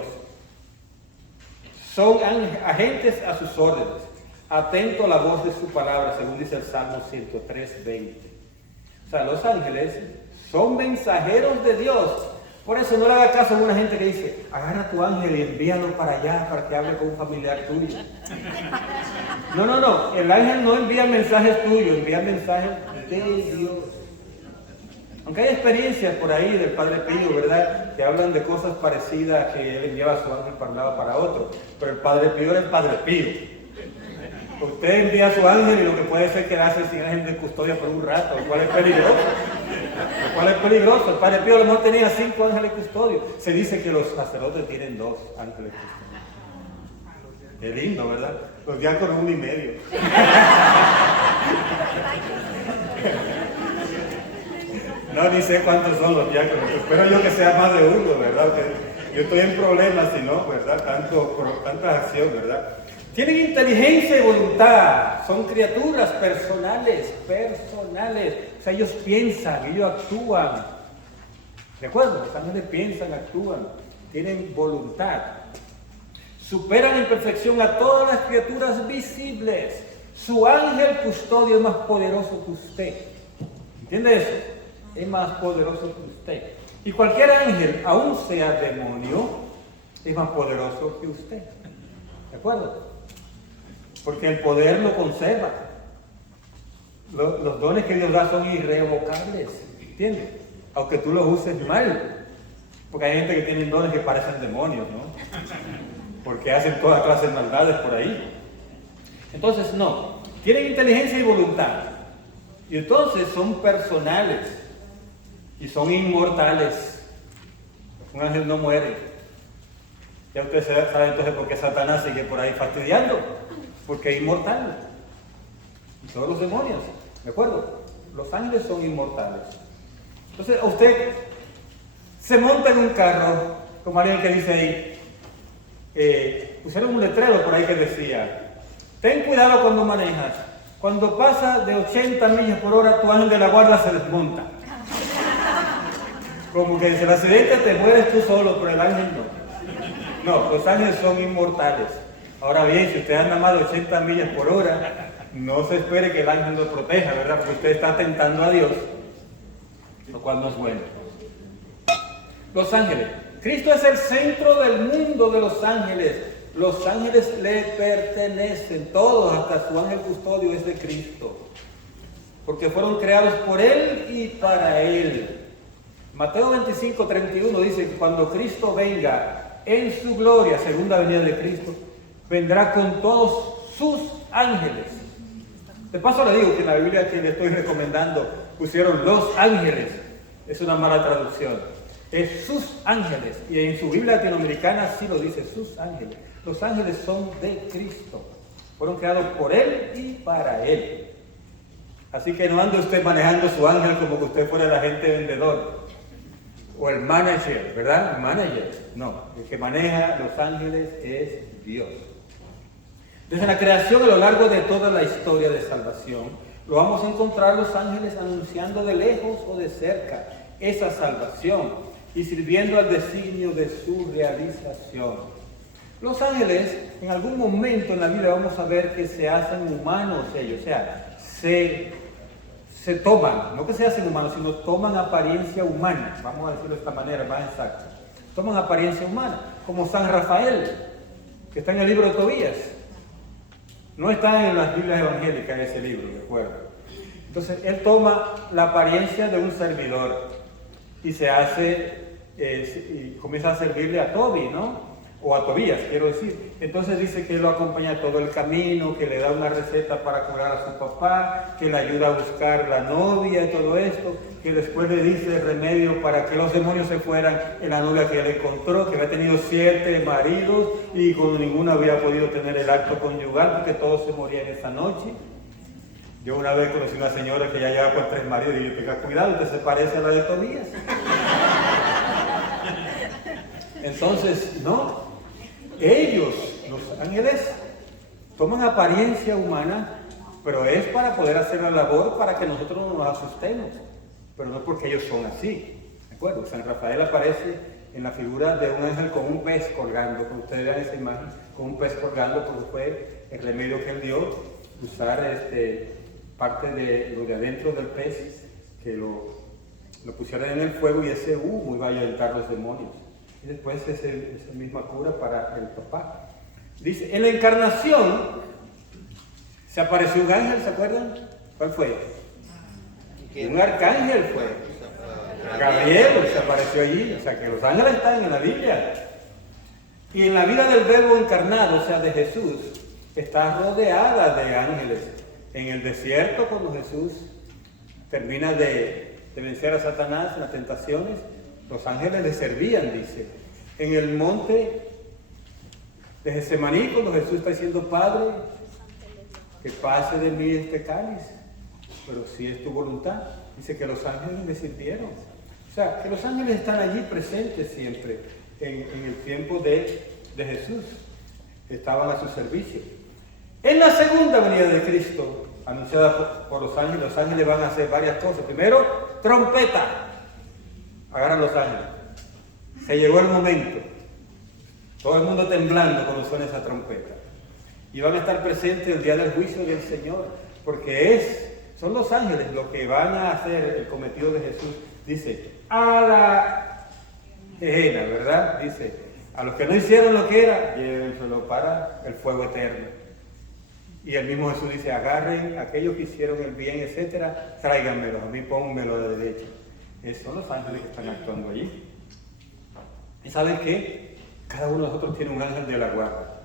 Son agentes a sus órdenes, atento a la voz de su palabra, según dice el Salmo 103:20. O sea, los ángeles son mensajeros de Dios. Por eso no le haga caso a una gente que dice, agarra a tu ángel y envíalo para allá para que hable con un familiar tuyo. No, el ángel no envía mensajes tuyos, envía mensajes de Dios. Aunque hay experiencias por ahí del Padre Pío, ¿verdad?, que hablan de cosas parecidas, que él enviaba a su ángel para un lado para otro. Pero el Padre Pío era el Padre Pío. Usted envía a su ángel y lo que puede ser quedarse sin ángel de custodia por un rato, lo cual es peligroso. El Padre Pío a lo mejor tenía 5 ángeles custodios. Se dice que los sacerdotes tienen 2 ángeles custodios. Qué lindo, ¿verdad? Los diáconos 1 y medio. No, ni sé cuántos son los diáconos. Espero yo que sea más de 1, ¿verdad? Que yo estoy en problemas si no, ¿verdad? Tanta acción, ¿verdad? Tienen inteligencia y voluntad. Son criaturas personales. O sea, ellos piensan, ellos actúan. ¿De acuerdo? Los ángeles piensan, actúan. Tienen voluntad. Superan en perfección a todas las criaturas visibles. Su ángel custodio es más poderoso que usted. ¿Entiende eso? Es más poderoso que usted. Y cualquier ángel, aun sea demonio, es más poderoso que usted. ¿De acuerdo? Porque el poder lo conserva. Los dones que Dios da son irrevocables. ¿Entiendes? Aunque tú los uses mal. Porque hay gente que tiene dones que parecen demonios, ¿no? Porque hacen toda clase de maldades por ahí. Entonces, no. Tienen inteligencia y voluntad. Y entonces son personales. Y son inmortales. Un ángel no muere. Ya ustedes saben entonces por qué Satanás sigue por ahí fastidiando. Porque es inmortal. Y todos los demonios. ¿De acuerdo? Los ángeles son inmortales. Entonces, usted se monta en un carro, como alguien que dice ahí, pusieron un letrero por ahí que decía, ten cuidado cuando manejas. Cuando pasa de 80 millas por hora, tu ángel de la guarda se desmonta. Como que si el accidente te mueres tú solo, pero el ángel no. No, los ángeles son inmortales. Ahora bien, si usted anda más de 80 millas por hora, no se espere que el ángel lo proteja, ¿verdad? Porque usted está tentando a Dios, lo cual no es bueno. Los ángeles. Cristo es el centro del mundo de los ángeles. Los ángeles le pertenecen, todos, hasta su ángel custodio es de Cristo. Porque fueron creados por Él y para Él. Mateo 25:31 dice que cuando Cristo venga en su gloria, segunda venida de Cristo, vendrá con todos sus ángeles. De paso le digo que en la Biblia que le estoy recomendando pusieron los ángeles. Es una mala traducción. Es sus ángeles. Y en su Biblia latinoamericana sí lo dice, sus ángeles. Los ángeles son de Cristo. Fueron creados por Él y para Él. Así que no ande usted manejando su ángel como que usted fuera el agente vendedor. O el manager, ¿verdad? Manager. No, el que maneja los ángeles es Dios. Desde la creación a lo largo de toda la historia de salvación, lo vamos a encontrar los ángeles anunciando de lejos o de cerca esa salvación y sirviendo al designio de su realización. Los ángeles, en algún momento en la Biblia vamos a ver que se hacen humanos ellos, o sea, se toman, no que se hacen humanos, sino toman apariencia humana, vamos a decirlo de esta manera más exacta. Toman apariencia humana, como San Rafael, que está en el libro de Tobías. No está en las Biblias evangélicas ese libro, de acuerdo. Entonces, él toma la apariencia de un servidor y se hace, y comienza a servirle a Toby, ¿no? O a Tobías, quiero decir. Entonces dice que lo acompaña todo el camino, que le da una receta para curar a su papá, que le ayuda a buscar la novia y todo esto, que después le dice el remedio para que los demonios se fueran en la novia que él encontró, que había tenido 7 maridos y con ninguno había podido tener el acto conyugal porque todos se morían esa noche. Yo una vez conocí una señora que ya lleva con 3 maridos y yo, tenga cuidado, usted se parece a la de Tobías. Entonces, no. Ellos Los ángeles toman apariencia humana, pero es para poder hacer la labor para que nosotros no nos asustemos, pero no porque ellos son así. ¿De acuerdo? San Rafael aparece en la figura de un ángel con un pez colgando, como ustedes vean esa imagen, con un pez colgando, porque fue el remedio que él dio, usar parte de lo de adentro del pez, que lo pusieran en el fuego y ese humo iba a ahuyentar los demonios. Y después esa misma cura para el papá. Dice, en la encarnación se apareció un ángel, ¿se acuerdan? ¿Cuál fue? Un arcángel fue. Gabriel se apareció allí. O sea que los ángeles están en la Biblia. Y en la vida del Verbo encarnado, o sea de Jesús, está rodeada de ángeles. En el desierto, cuando Jesús termina de vencer a Satanás en las tentaciones, los ángeles le servían, dice. En el monte de Getsemaní, cuando Jesús está diciendo, Padre, que pase de mí este cáliz, pero si es tu voluntad, dice que los ángeles le sirvieron. O sea, que los ángeles están allí presentes siempre, en el tiempo de Jesús, estaban a su servicio. En la segunda venida de Cristo, anunciada por los ángeles van a hacer varias cosas. Primero, trompeta. Agarran los ángeles. Se llegó el momento. Todo el mundo temblando cuando suena esa trompeta. Y van a estar presentes el día del juicio del Señor. Porque son los ángeles los que van a hacer el cometido de Jesús. Dice, a la Gehenna, ¿verdad? Dice, a los que no hicieron lo que era, llévenselo para el fuego eterno. Y el mismo Jesús dice, agarren a aquellos que hicieron el bien, etcétera, tráiganmelo, a mí pónganmelo de derecha. Esos son los ángeles que están actuando allí. ¿Y saben qué? Cada uno de nosotros tiene un ángel de la guarda.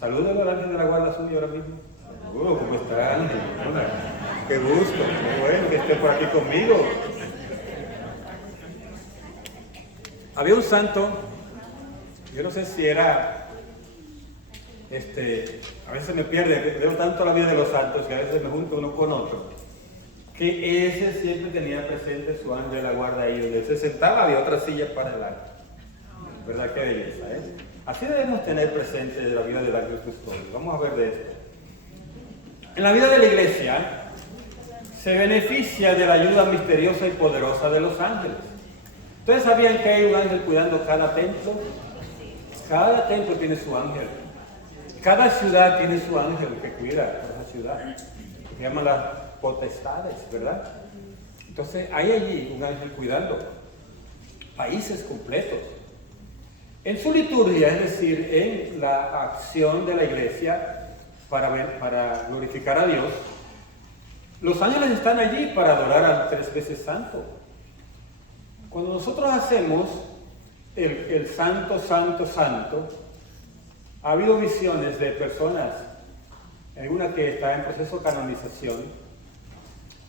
Salúdalo al ángel de la guarda suyo ahora mismo. ¿Cómo está, ángel? Hola. Qué gusto, qué bueno que esté por aquí conmigo. Había un santo, yo no sé si era... a veces me pierde, veo tanto la vida de los santos que a veces me junto uno con otro, que ese siempre tenía presente su ángel de la guarda ahí, donde él se sentaba había otra silla para el ángel. ¿Verdad? Qué belleza, ¿eh? Así debemos tener presente de la vida del ángel custodio. Vamos a ver de esto. En la vida de la iglesia se beneficia de la ayuda misteriosa y poderosa de los ángeles. ¿Ustedes sabían que hay un ángel cuidando cada templo? Cada templo tiene su ángel. Cada ciudad tiene su ángel que cuida por esa ciudad. Se llaman las potestades, ¿verdad? Entonces hay allí un ángel cuidando países completos. En su liturgia, es decir, en la acción de la iglesia para glorificar a Dios, los ángeles están allí para adorar al tres veces santo. Cuando nosotros hacemos el santo, santo, santo, ha habido visiones de personas, hay una que está en proceso de canonización,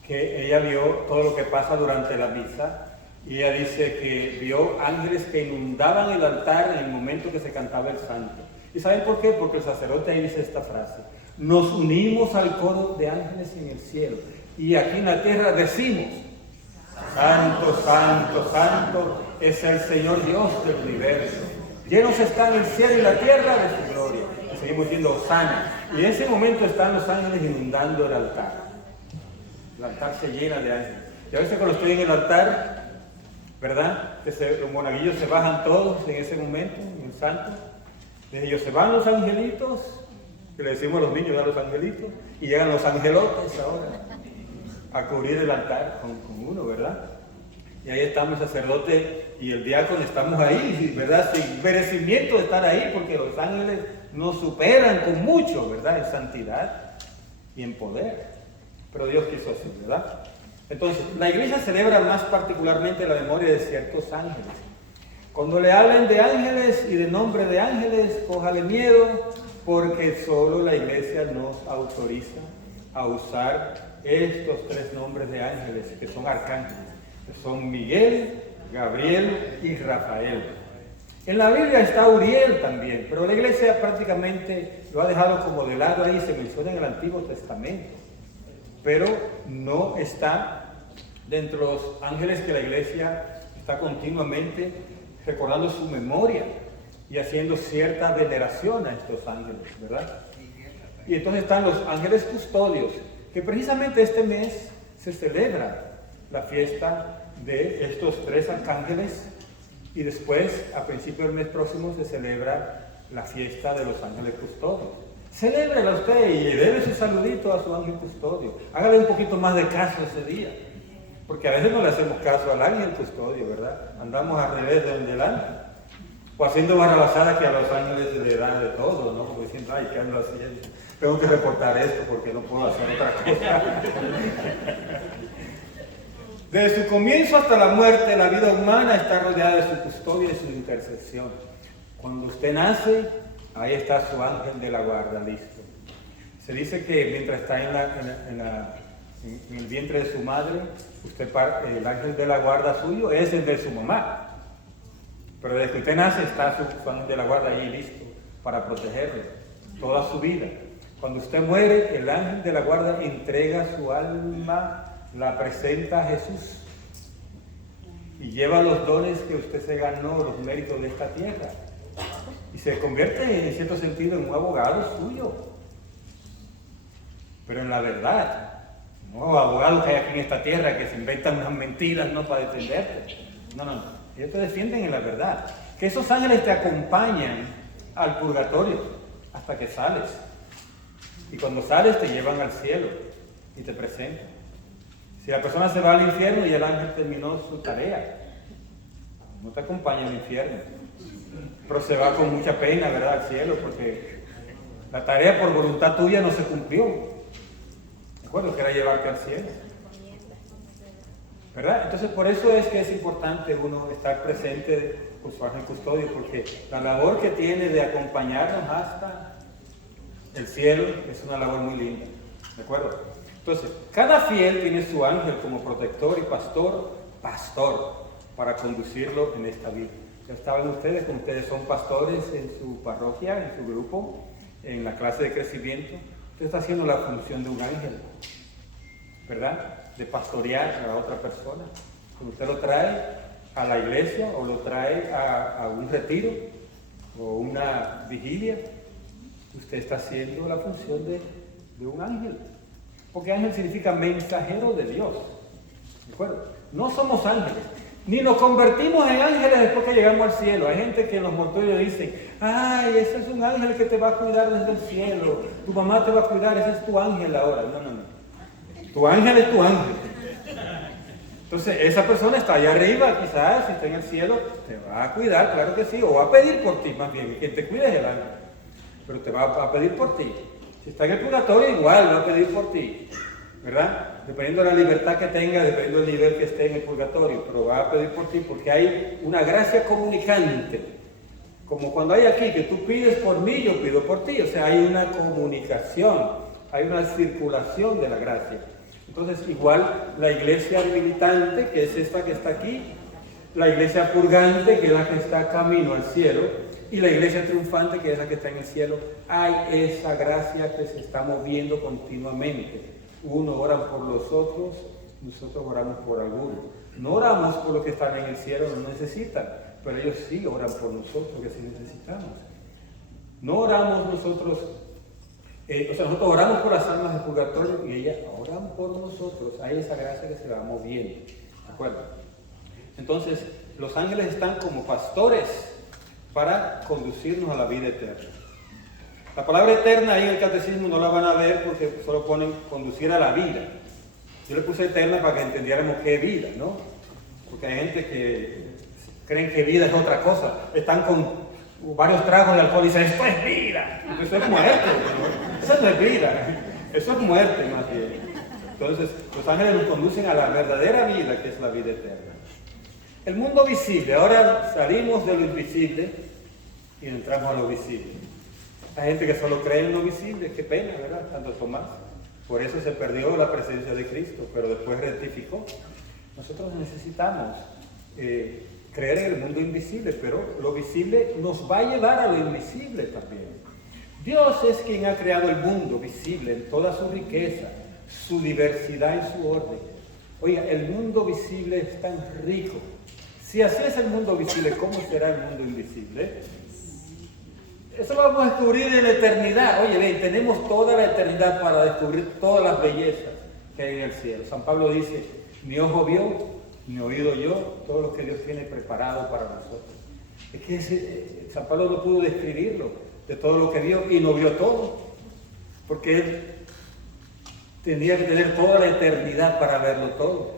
que ella vio todo lo que pasa durante la misa, y ella dice que vio ángeles que inundaban el altar en el momento que se cantaba el santo. ¿Y saben por qué? Porque el sacerdote ahí dice esta frase: nos unimos al coro de ángeles en el cielo, y aquí en la tierra decimos, santo, santo, santo es el Señor Dios del universo. Llenos están el cielo y la tierra de su gloria. Y seguimos diciendo Hosana. Y en ese momento están los ángeles inundando el altar. El altar se llena de ángeles. Y a veces cuando estoy en el altar, ¿verdad? Los monaguillos se bajan todos en ese momento, en el santo. Desde ellos se van los angelitos, que le decimos a los niños, a los angelitos, y llegan los angelotes ahora a cubrir el altar con uno, ¿verdad? Y ahí estamos el sacerdote y el diácono, estamos ahí, ¿verdad? Sin merecimiento de estar ahí, porque los ángeles nos superan con mucho, ¿verdad? En santidad y en poder. Pero Dios quiso así, ¿verdad? Entonces, la iglesia celebra más particularmente la memoria de ciertos ángeles. Cuando le hablen de ángeles y de nombre de ángeles, cójale miedo, porque solo la iglesia nos autoriza a usar estos tres nombres de ángeles, que son arcángeles, que son Miguel, Gabriel y Rafael. En la Biblia está Uriel también, pero la iglesia prácticamente lo ha dejado como de lado ahí, se menciona en el Antiguo Testamento, pero no está dentro de los ángeles que la iglesia está continuamente recordando su memoria. y haciendo cierta veneración a estos ángeles, ¿verdad? Y entonces están los ángeles custodios, que precisamente este mes se celebra la fiesta de estos 3 arcángeles, y después, a principio del mes próximo, se celebra la fiesta de los ángeles custodios. Celébrela usted y debe su saludito a su ángel custodio. Hágale un poquito más de caso ese día, porque a veces no le hacemos caso al ángel custodio, ¿verdad? Andamos al revés de donde él anda, o haciendo barrabasada que a los ángeles le dan de todo, ¿no? Como diciendo, ay, ¿qué ando haciendo? Tengo que reportar esto porque no puedo hacer otra cosa. Desde su comienzo hasta la muerte, la vida humana está rodeada de su custodia y su intercesión. Cuando usted nace, ahí está su ángel de la guarda, listo. Se dice que mientras está en el vientre de su madre, el ángel de la guarda suyo es el de su mamá. Pero desde que usted nace está su ángel de la guarda ahí listo para protegerle toda su vida. Cuando usted muere, el ángel de la guarda entrega su alma, la presenta a Jesús y lleva los dones que usted se ganó, los méritos de esta tierra, y se convierte en cierto sentido en un abogado suyo, pero en la verdad, no abogados que hay aquí en esta tierra que se inventan unas mentiras no para defenderte. No, ellos te defienden en la verdad, que esos ángeles te acompañan al purgatorio hasta que sales, y cuando sales te llevan al cielo y te presentan. Si la persona se va al infierno y el ángel terminó su tarea, no te acompaña al infierno, pero se va con mucha pena, ¿verdad?, al cielo, porque la tarea por voluntad tuya no se cumplió. ¿De acuerdo? Que era llevarte al cielo, ¿verdad? Entonces por eso es que es importante uno estar presente con su ángel custodio, porque la labor que tiene de acompañarnos hasta el cielo es una labor muy linda, ¿de acuerdo? Entonces, cada fiel tiene su ángel como protector y pastor, para conducirlo en esta vida. Ya estaban ustedes, como ustedes son pastores en su parroquia, en su grupo, en la clase de crecimiento, usted está haciendo la función de un ángel, ¿verdad? De pastorear a otra persona. Cuando usted lo trae a la iglesia o lo trae a un retiro o una vigilia, usted está haciendo la función de un ángel. Porque ángel significa mensajero de Dios, ¿de acuerdo? No somos ángeles, ni nos convertimos en ángeles después que llegamos al cielo. Hay gente que en los mortuorios dicen, ay, ese es un ángel que te va a cuidar desde el cielo, tu mamá te va a cuidar, ese es tu ángel ahora. No. Tu ángel es tu ángel. Entonces, esa persona está allá arriba, quizás, si está en el cielo, te va a cuidar, claro que sí, o va a pedir por ti, más bien, quien te cuide es el ángel, pero te va a pedir por ti. Si está en el purgatorio, igual va a pedir por ti, ¿verdad? Dependiendo de la libertad que tenga, dependiendo del nivel que esté en el purgatorio, pero va a pedir por ti porque hay una gracia comunicante. Como cuando hay aquí, que tú pides por mí, yo pido por ti. O sea, hay una comunicación, hay una circulación de la gracia. Entonces, igual la iglesia militante, que es esta que está aquí, la iglesia purgante, que es la que está camino al cielo, y la iglesia triunfante, que es la que está en el cielo, hay esa gracia que se está moviendo continuamente. Uno ora por los otros, nosotros oramos por algunos. No oramos por los que están en el cielo, no necesitan, pero ellos sí oran por nosotros, que sí necesitamos. No oramos nosotros, nosotros oramos por las almas del purgatorio y ellas oran por nosotros. Hay esa gracia que se va moviendo, ¿de acuerdo? Entonces, los ángeles están como pastores para conducirnos a la vida eterna. La palabra eterna ahí en el catecismo no la van a ver porque solo ponen conducir a la vida. Yo le puse eterna para que entendiéramos qué vida, ¿no? Porque hay gente que creen que vida es otra cosa. Están con varios tragos de alcohol y dicen, esto es vida. Eso es muerte, ¿no? Eso no es vida. Eso es muerte más bien. Entonces, los ángeles nos conducen a la verdadera vida, que es la vida eterna. El mundo visible, ahora salimos de lo invisible y entramos a lo visible. Hay gente que solo cree en lo visible, qué pena, ¿verdad? Santo Tomás. Por eso se perdió la presencia de Cristo, pero después rectificó. Nosotros necesitamos creer en el mundo invisible, pero lo visible nos va a llevar a lo invisible también. Dios es quien ha creado el mundo visible en toda su riqueza, su diversidad y su orden. Oiga, el mundo visible es tan rico. Si así es el mundo visible, ¿cómo será el mundo invisible? Eso lo vamos a descubrir en la eternidad. Oye, ven, tenemos toda la eternidad para descubrir todas las bellezas que hay en el cielo. San Pablo dice, ni ojo vio, ni oído oyó, todo lo que Dios tiene preparado para nosotros. Es que San Pablo no pudo describirlo de todo lo que vio y no vio todo, porque él tenía que tener toda la eternidad para verlo todo.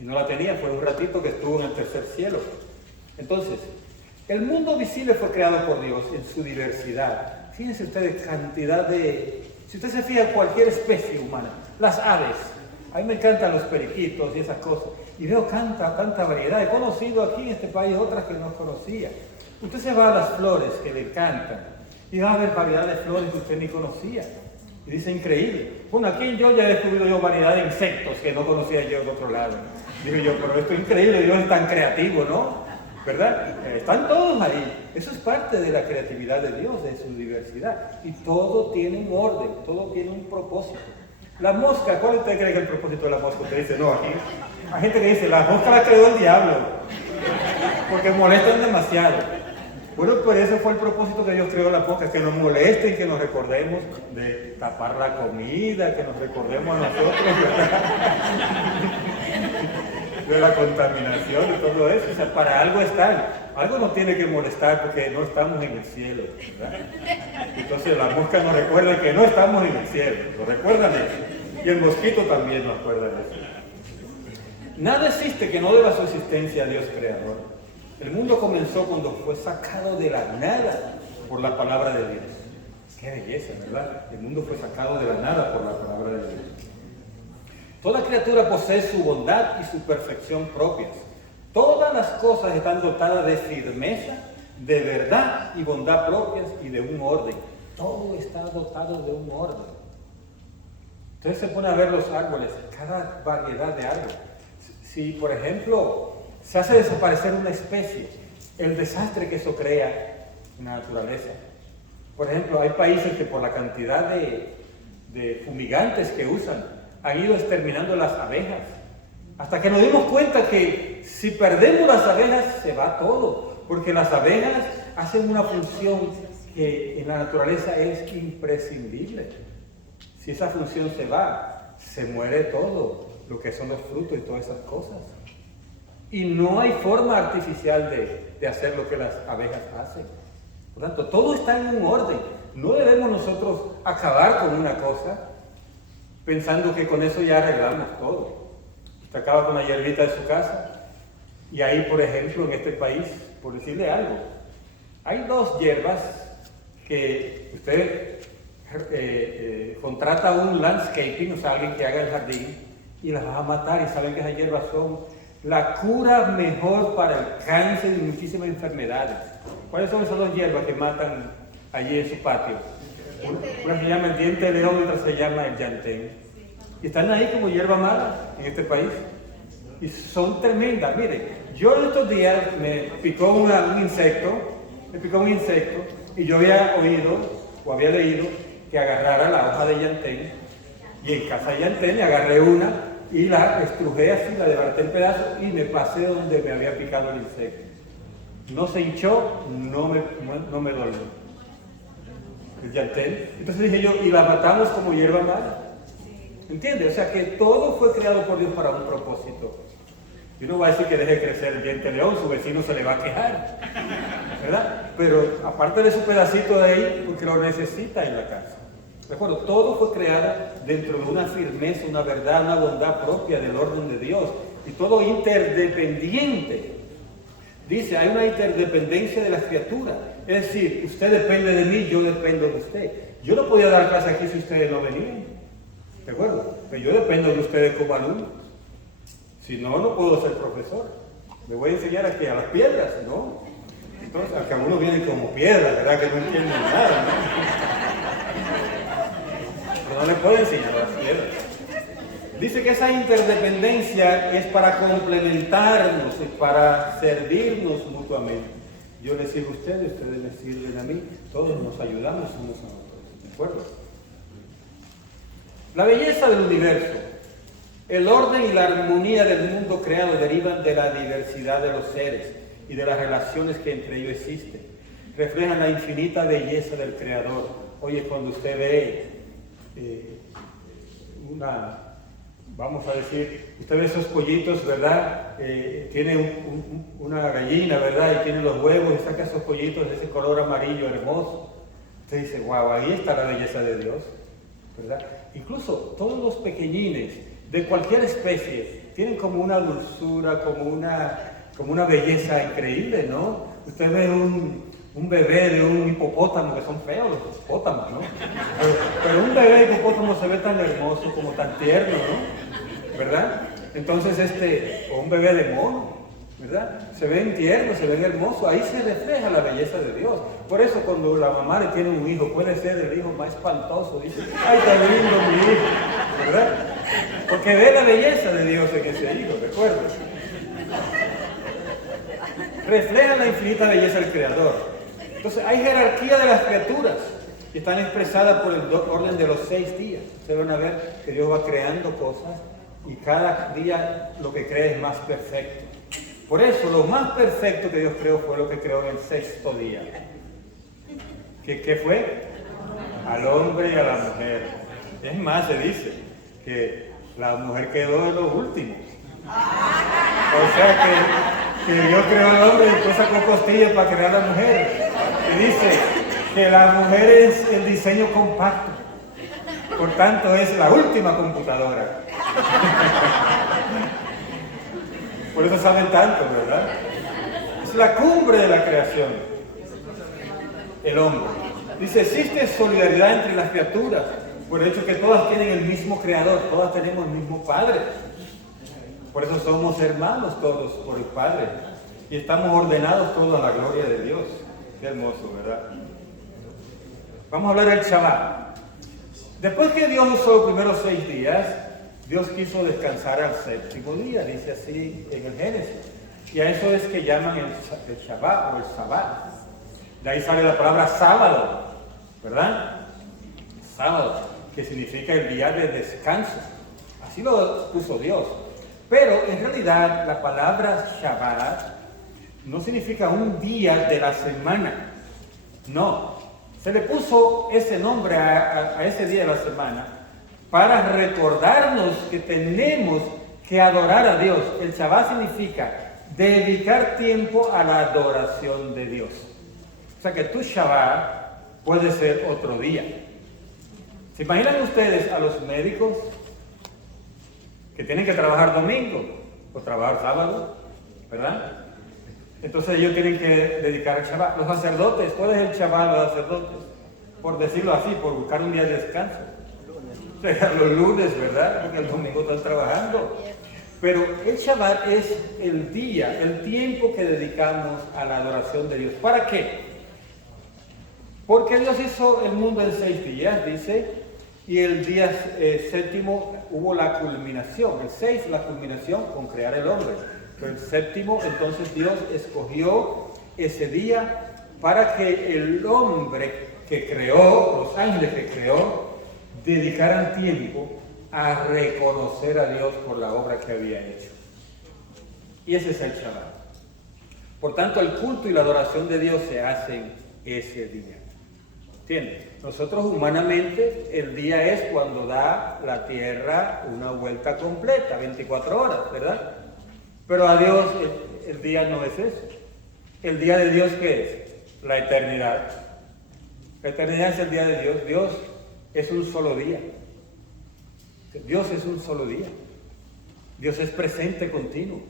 Y no la tenía, fue un ratito que estuvo en el tercer cielo. Entonces, el mundo visible fue creado por Dios en su diversidad. Fíjense ustedes, cantidad de... Si usted se fija en cualquier especie humana, las aves, a mí me encantan los periquitos y esas cosas, y veo tanta variedad. He conocido aquí en este país otras que no conocía. Usted se va a las flores que le encantan, y va a ver variedad de flores que usted ni conocía. Y dice, increíble. Bueno, aquí yo ya he descubierto yo variedad de insectos que no conocía yo de otro lado. Digo yo, pero esto es increíble, Dios es tan creativo, ¿no? ¿Verdad? Están todos ahí. Eso es parte de la creatividad de Dios, de su diversidad. Y todo tiene un orden, todo tiene un propósito. La mosca, ¿cuál usted cree que es el propósito de la mosca? Usted dice, no, aquí hay gente que dice, la mosca la creó el diablo, porque molestan demasiado. Bueno, pues ese fue el propósito que Dios creó las moscas, que nos molesten, que nos recordemos de tapar la comida, que nos recordemos a nosotros, ¿verdad? De la contaminación y todo eso. O sea, para algo están. Algo nos tiene que molestar porque no estamos en el cielo, ¿verdad? Entonces la mosca nos recuerda que no estamos en el cielo. ¿Lo recuerdan eso? Y el mosquito también nos recuerda eso. Nada existe que no deba su existencia a Dios creador. El mundo comenzó cuando fue sacado de la nada por la palabra de Dios. Qué belleza, ¿verdad? El mundo fue sacado de la nada por la palabra de Dios. Toda criatura posee su bondad y su perfección propias. Todas las cosas están dotadas de firmeza, de verdad y bondad propias y de un orden. Todo está dotado de un orden. Entonces se pone a ver los árboles, cada variedad de árboles. Si, por ejemplo, se hace desaparecer una especie, el desastre que eso crea en la naturaleza. Por ejemplo, hay países que por la cantidad de fumigantes que usan, han ido exterminando las abejas, hasta que nos dimos cuenta que si perdemos las abejas se va todo, porque las abejas hacen una función que en la naturaleza es imprescindible. Si esa función se va, se muere todo, lo que son los frutos y todas esas cosas. Y no hay forma artificial de hacer lo que las abejas hacen. Por lo tanto, todo está en un orden. No debemos nosotros acabar con una cosa pensando que con eso ya arreglamos todo. Usted acaba con la hierbita de su casa y ahí, por ejemplo, en este país, por decirle algo, hay dos hierbas que usted contrata un landscaping, o sea, alguien que haga el jardín, y las va a matar, y saben que esas hierbas son la cura mejor para el cáncer y muchísimas enfermedades. ¿Cuáles son esas dos hierbas que matan allí en su patio? Una se llama el diente de león y otra se llama el llantén. Y están ahí como hierba mala en este país. Y son tremendas. Mire, yo en estos días me picó un insecto, y yo había oído o había leído que agarrara la hoja de llantén, y en casa de llantén le agarré una y la estrujé así, la desbaraté en pedazos y me pasé donde me había picado el insecto. No se hinchó, no me dolió el llantén. Entonces dije yo, y la matamos como hierba mala. ¿Entiende? O sea que todo fue creado por Dios para un propósito. Y uno va a decir que deje crecer el diente de león, su vecino se le va a quejar, ¿verdad? Pero aparte de su pedacito de ahí, porque lo necesita en la casa. ¿De acuerdo? Todo fue creado dentro de una firmeza, una verdad, una bondad propia del orden de Dios. Y todo interdependiente. Dice, hay una interdependencia de las criaturas. Es decir, usted depende de mí, yo dependo de usted. Yo no podía dar clase aquí si ustedes no venían. ¿De acuerdo? Pero yo dependo de ustedes como alumnos. Si no, no puedo ser profesor. Le voy a enseñar aquí a las piedras, ¿no? Entonces, al que algunos vienen como piedras, ¿verdad? Que no entienden nada, ¿no? Pero no le puedo enseñar a las piedras. Dice que esa interdependencia es para complementarnos y para servirnos mutuamente. Yo les sirvo a ustedes me sirven a mí, todos nos ayudamos unos a otros. ¿De acuerdo? La belleza del universo, el orden y la armonía del mundo creado derivan de la diversidad de los seres y de las relaciones que entre ellos existen. reflejan la infinita belleza del Creador. Oye, cuando usted ve vamos a decir, usted ve esos pollitos, ¿verdad? Tiene una gallina, ¿verdad? Y tiene los huevos y saca esos pollitos de ese color amarillo hermoso. Usted dice, wow, ahí está la belleza de Dios, ¿verdad? Incluso todos los pequeñines de cualquier especie tienen como una dulzura, como una belleza increíble, ¿no? Usted ve un bebé de un hipopótamo, que son feos los hipopótamos, ¿no? Pero un bebé de hipopótamo se ve tan hermoso, como tan tierno, ¿no? ¿Verdad? Entonces o un bebé de mono, ¿verdad? Se ven tiernos, se ven hermosos, ahí se refleja la belleza de Dios. Por eso cuando la mamá le tiene un hijo, puede ser el hijo más espantoso, dice, ¡ay, tan lindo mi hijo! ¿Verdad? Porque ve la belleza de Dios en ese hijo, ¿recuerdas? Refleja la infinita belleza del Creador. Entonces hay jerarquía de las criaturas que están expresadas por el orden de los 6 días. Ustedes van a ver que Dios va creando cosas y cada día lo que crea es más perfecto. Por eso lo más perfecto que Dios creó fue lo que creó en el 6º día. ¿Qué fue? Al hombre y a la mujer. Es más, se dice que la mujer quedó en lo último. O sea que Dios creó al hombre y después sacó costillas para crear a la mujer. Y dice que la mujer es el diseño compacto. Por tanto, es la última computadora. Por eso saben tanto, ¿verdad? Es la cumbre de la creación. El hombre. Dice, existe solidaridad entre las criaturas, por el hecho que todas tienen el mismo creador, todas tenemos el mismo Padre. Por eso somos hermanos todos por el Padre. Y estamos ordenados todos a la gloria de Dios. Qué hermoso, ¿verdad? Vamos a hablar del Shabbat. Después que Dios usó los primeros 6 días, Dios quiso descansar al 7º día, dice así en el Génesis. Y a eso es que llaman el Shabbat o el Sabbat. De ahí sale la palabra sábado, ¿verdad? Sábado, que significa el día de descanso. Así lo puso Dios. Pero en realidad la palabra Shabbat no significa un día de la semana. No. Se le puso ese nombre a ese día de la semana para recordarnos que tenemos que adorar a Dios. El Shabbat significa dedicar tiempo a la adoración de Dios. O sea que tu Shabbat puede ser otro día. ¿Se imaginan ustedes a los médicos que tienen que trabajar domingo o trabajar sábado? ¿Verdad? Entonces ellos tienen que dedicar el Shabbat. Los sacerdotes, ¿cuál es el Shabbat de los sacerdotes? Por decirlo así, por buscar un día de descanso. O sea, los lunes, ¿verdad? Porque el domingo están trabajando. Pero el Shabbat es el día, el tiempo que dedicamos a la adoración de Dios. ¿Para qué? Porque Dios hizo el mundo en 6 días, dice, y el día 7º hubo la culminación. El 6, la culminación con crear el hombre. Pero el 7º, entonces Dios escogió ese día para que el hombre que creó, los ángeles que creó, dedicaran tiempo a reconocer a Dios por la obra que había hecho. Y ese es el Shabbat. Por tanto, el culto y la adoración de Dios se hacen ese día. ¿Entienden? Nosotros humanamente, el día es cuando da la tierra una vuelta completa, 24 horas, ¿verdad? Pero a Dios el día no es eso. ¿El día de Dios qué es? La eternidad. La eternidad es el día de Dios. Dios es un solo día. Dios es un solo día. Dios es presente continuo.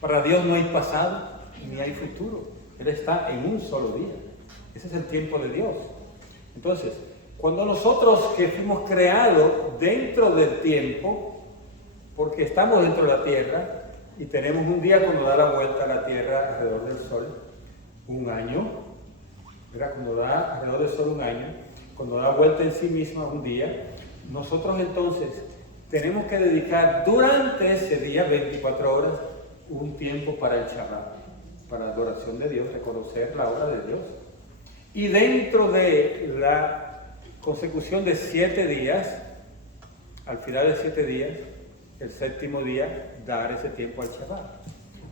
Para Dios no hay pasado ni hay futuro. Él está en un solo día. Ese es el tiempo de Dios. Entonces, cuando nosotros que fuimos creados dentro del tiempo, porque estamos dentro de la tierra y tenemos un día cuando da la vuelta a la tierra alrededor del sol, un año, ¿verdad? Cuando da alrededor del sol un año, cuando da vuelta en sí misma un día, nosotros entonces tenemos que dedicar durante ese día, 24 horas, un tiempo para el Shabbat, para la adoración de Dios, reconocer la obra de Dios. Y dentro de la consecución de 7 días, al final de 7 días, el 7º día, dar ese tiempo al Shabbat.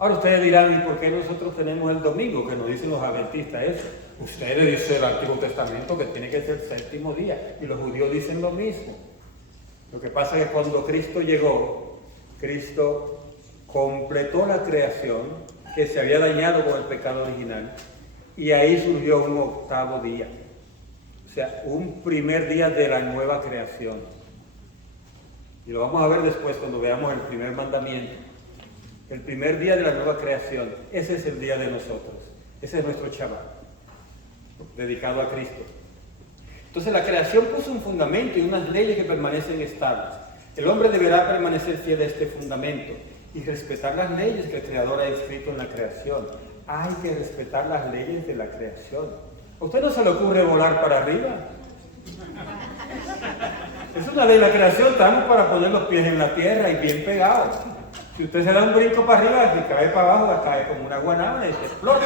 Ahora ustedes dirán, ¿y por qué nosotros tenemos el domingo? Que nos dicen los adventistas eso. Ustedes dicen el Antiguo Testamento que tiene que ser el séptimo día, y los judíos dicen lo mismo. Lo que pasa es que cuando Cristo llegó, Cristo completó la creación que se había dañado con el pecado original, y ahí surgió un octavo día. O sea, un primer día de la nueva creación. Y lo vamos a ver después cuando veamos el primer mandamiento. El primer día de la nueva creación. Ese es el día de nosotros. Ese es nuestro Shabbat, dedicado a Cristo. Entonces la creación puso un fundamento y unas leyes que permanecen estables. El hombre deberá permanecer fiel a este fundamento y respetar las leyes que el Creador ha escrito en la creación. Hay que respetar las leyes de la creación. ¿A usted no se le ocurre volar para arriba? Es una ley de la creación, estamos para poner los pies en la tierra y bien pegados. Si usted se da un brinco para arriba, si cae para abajo, va a caer como una guanábana y se explota.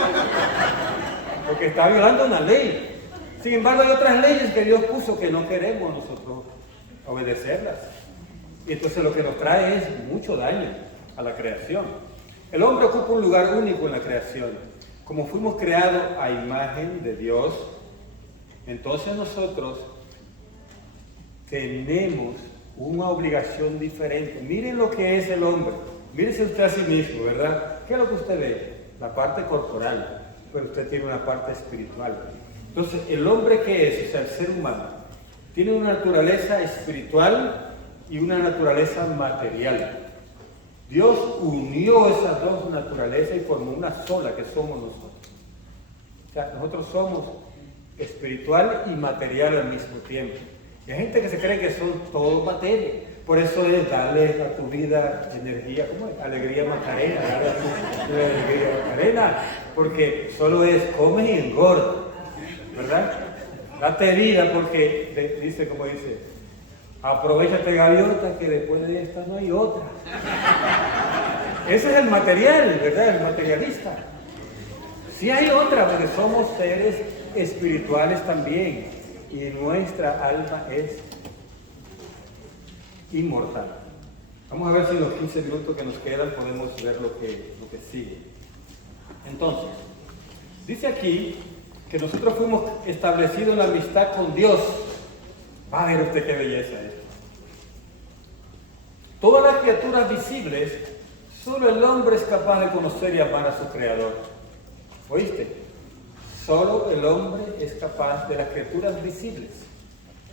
Porque está violando una ley. Sin embargo, hay otras leyes que Dios puso que no queremos nosotros obedecerlas. Y entonces lo que nos trae es mucho daño a la creación. El hombre ocupa un lugar único en la creación. Como fuimos creados a imagen de Dios, entonces nosotros tenemos una obligación diferente. Miren lo que es el hombre. Mírese usted a sí mismo, ¿verdad? ¿Qué es lo que usted ve? La parte corporal, pero usted tiene una parte espiritual. Entonces, el hombre que es, o sea, el ser humano, tiene una naturaleza espiritual y una naturaleza material. Dios unió esas dos naturalezas y formó una sola que somos nosotros. O sea, nosotros somos espiritual y material al mismo tiempo. Y hay gente que se cree que son todo materia. Por eso es darle a tu vida energía, ¿cómo es? Alegría Macarena, darle a tu alegría Macarena, porque solo es come y engorda, ¿verdad? Date vida porque, dice, como dice, aprovéchate gaviota que después de esta no hay otra. Ese es el material, ¿verdad? El materialista. Sí hay otra, porque somos seres espirituales también y nuestra alma es inmortal. Vamos a ver si en los 15 minutos que nos quedan podemos ver lo que sigue. Entonces, dice aquí que nosotros fuimos establecidos en la amistad con Dios. Va a ver usted qué belleza es. Todas las criaturas visibles, solo el hombre es capaz de conocer y amar a su Creador. ¿Oíste? Solo el hombre es capaz de las criaturas visibles.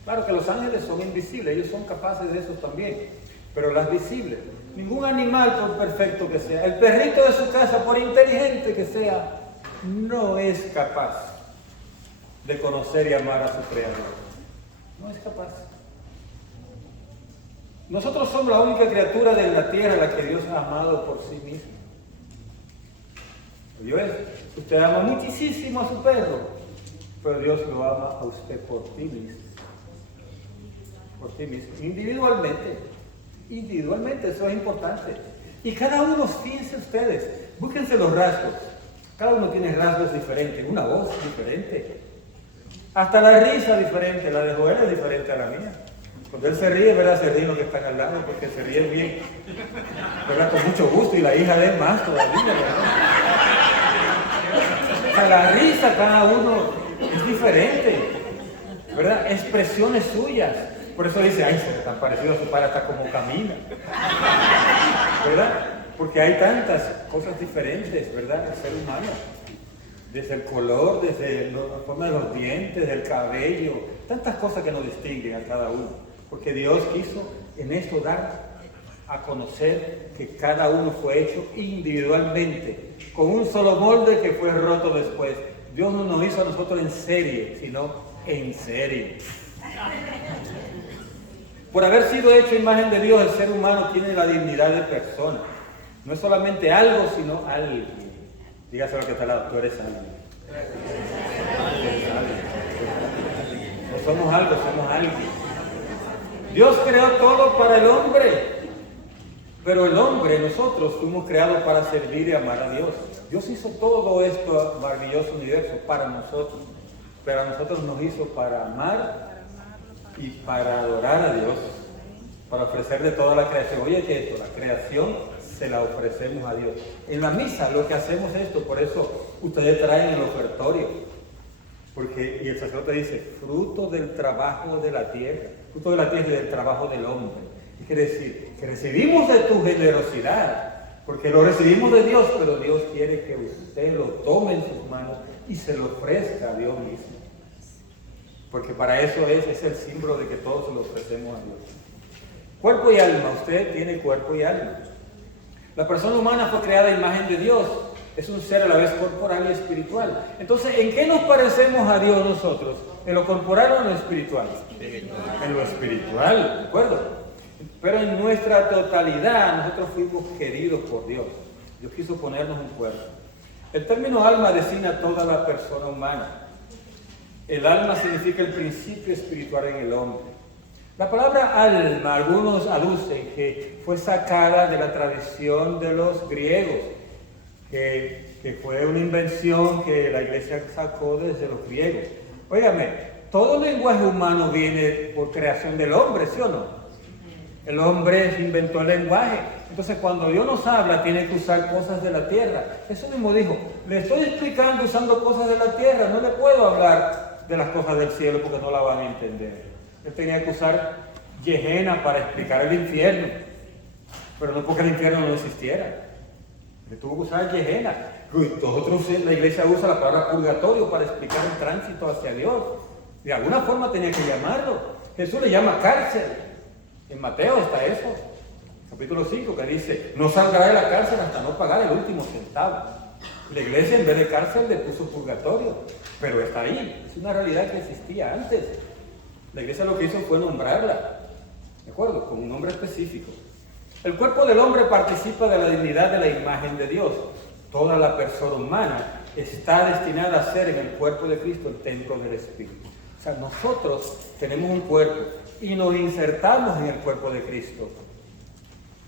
Claro que los ángeles son invisibles, ellos son capaces de eso también, pero las visibles. Ningún animal, por perfecto que sea, el perrito de su casa, por inteligente que sea, no es capaz de conocer y amar a su Creador. No es capaz. Nosotros somos la única criatura de la tierra a la que Dios ha amado por sí mismo. ¿Oyó eso? Usted ama muchísimo a su perro, pero Dios lo ama a usted por ti mismo. Por ti mismo. Individualmente, eso es importante. Y cada uno, fíjense ustedes, búsquense los rasgos. Cada uno tiene rasgos diferentes, una voz diferente. Hasta la risa diferente, la de Joel es diferente a la mía. Cuando él se ríe, ¿verdad? Se ríen los que están al lado porque se ríen bien, ¿verdad? Con mucho gusto, y la hija de él más todavía, ¿verdad? O sea, la risa cada uno es diferente, ¿verdad? Expresiones suyas. Por eso dice, ay, se tan parecido a su padre hasta como camina, ¿verdad? Porque hay tantas cosas diferentes, ¿verdad? El ser humano. Desde el color, desde la forma de los dientes, del cabello, tantas cosas que nos distinguen a cada uno. Porque Dios quiso en esto dar a conocer que cada uno fue hecho individualmente, con un solo molde que fue roto después. Dios no nos hizo a nosotros en serie, sino en serie. Por haber sido hecho imagen de Dios, el ser humano tiene la dignidad de persona. No es solamente algo, sino alguien. Dígase lo que está al lado, tú eres alguien. No somos algo, somos alguien. Dios creó todo para el hombre, pero el hombre, nosotros, fuimos creados para servir y amar a Dios. Dios hizo todo esto maravilloso universo para nosotros, pero a nosotros nos hizo para amar y para adorar a Dios, para ofrecerle toda la creación. Oye, ¿qué es esto? La creación se la ofrecemos a Dios. En la misa lo que hacemos es esto, por eso ustedes traen el ofertorio. Y el sacerdote dice, fruto del trabajo de la tierra, fruto de la tierra y del trabajo del hombre. ¿Qué quiere decir? Que recibimos de tu generosidad, porque lo recibimos de Dios, pero Dios quiere que usted lo tome en sus manos y se lo ofrezca a Dios mismo. Porque para eso es el símbolo de que todos se lo ofrecemos a Dios. Cuerpo y alma, usted tiene cuerpo y alma. La persona humana fue creada a imagen de Dios. Es un ser a la vez corporal y espiritual. Entonces, ¿en qué nos parecemos a Dios nosotros? ¿En lo corporal o en lo espiritual? En lo espiritual, ¿de acuerdo? Pero en nuestra totalidad, nosotros fuimos queridos por Dios. Dios quiso ponernos un cuerpo. El término alma designa a toda la persona humana. El alma significa el principio espiritual en el hombre. La palabra alma, algunos aducen que fue sacada de la tradición de los griegos, que fue una invención que la iglesia sacó desde los griegos. Óigame, todo lenguaje humano viene por creación del hombre, ¿sí o no? El hombre inventó el lenguaje. Entonces cuando Dios nos habla, tiene que usar cosas de la tierra. Jesús mismo dijo, le estoy explicando usando cosas de la tierra, no le puedo hablar de las cosas del cielo porque no la van a entender. Él tenía que usar Gehenna para explicar el infierno, pero no porque el infierno no existiera. Él tuvo que usar Gehenna. Nosotros en la iglesia usa la palabra purgatorio para explicar el tránsito hacia Dios. De alguna forma tenía que llamarlo. Jesús le llama cárcel. En Mateo está eso, capítulo 5, que dice, no saldrá de la cárcel hasta no pagar el último centavo. La iglesia en vez de cárcel le puso purgatorio, pero está ahí, es una realidad que existía antes. La iglesia lo que hizo fue nombrarla, ¿de acuerdo? Con un nombre específico. El cuerpo del hombre participa de la dignidad de la imagen de Dios. Toda la persona humana está destinada a ser en el cuerpo de Cristo el templo del Espíritu. O sea, nosotros tenemos un cuerpo y nos insertamos en el cuerpo de Cristo.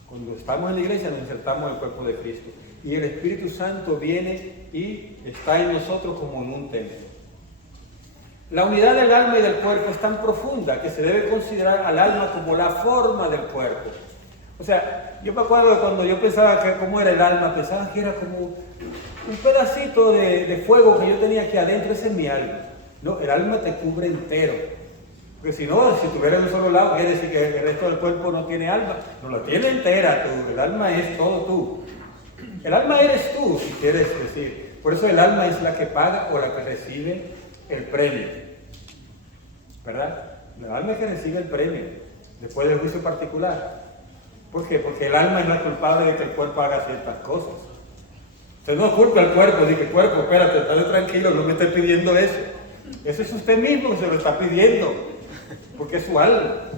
Cuando estamos en la iglesia nos insertamos en el cuerpo de Cristo. Y el Espíritu Santo viene y está en nosotros como en un templo. La unidad del alma y del cuerpo es tan profunda que se debe considerar al alma como la forma del cuerpo. O sea, yo me acuerdo de cuando yo pensaba que cómo era el alma, pensaba que era como un pedacito de fuego que yo tenía aquí adentro, ese es mi alma. No, el alma te cubre entero. Porque si no, si tuviera un solo lado, quiere decir que el resto del cuerpo no tiene alma. No la tiene entera tú, el alma es todo tú. El alma eres tú, si quieres decir. Por eso el alma es la que paga o la que recibe el premio. ¿Verdad? El alma es que recibe el premio, después del juicio particular. ¿Por qué? Porque el alma es la culpable de que el cuerpo haga ciertas cosas. Usted no culpa al cuerpo, dice, cuerpo, espérate, estate tranquilo, no me estés pidiendo eso. Eso es usted mismo que se lo está pidiendo, porque es su alma.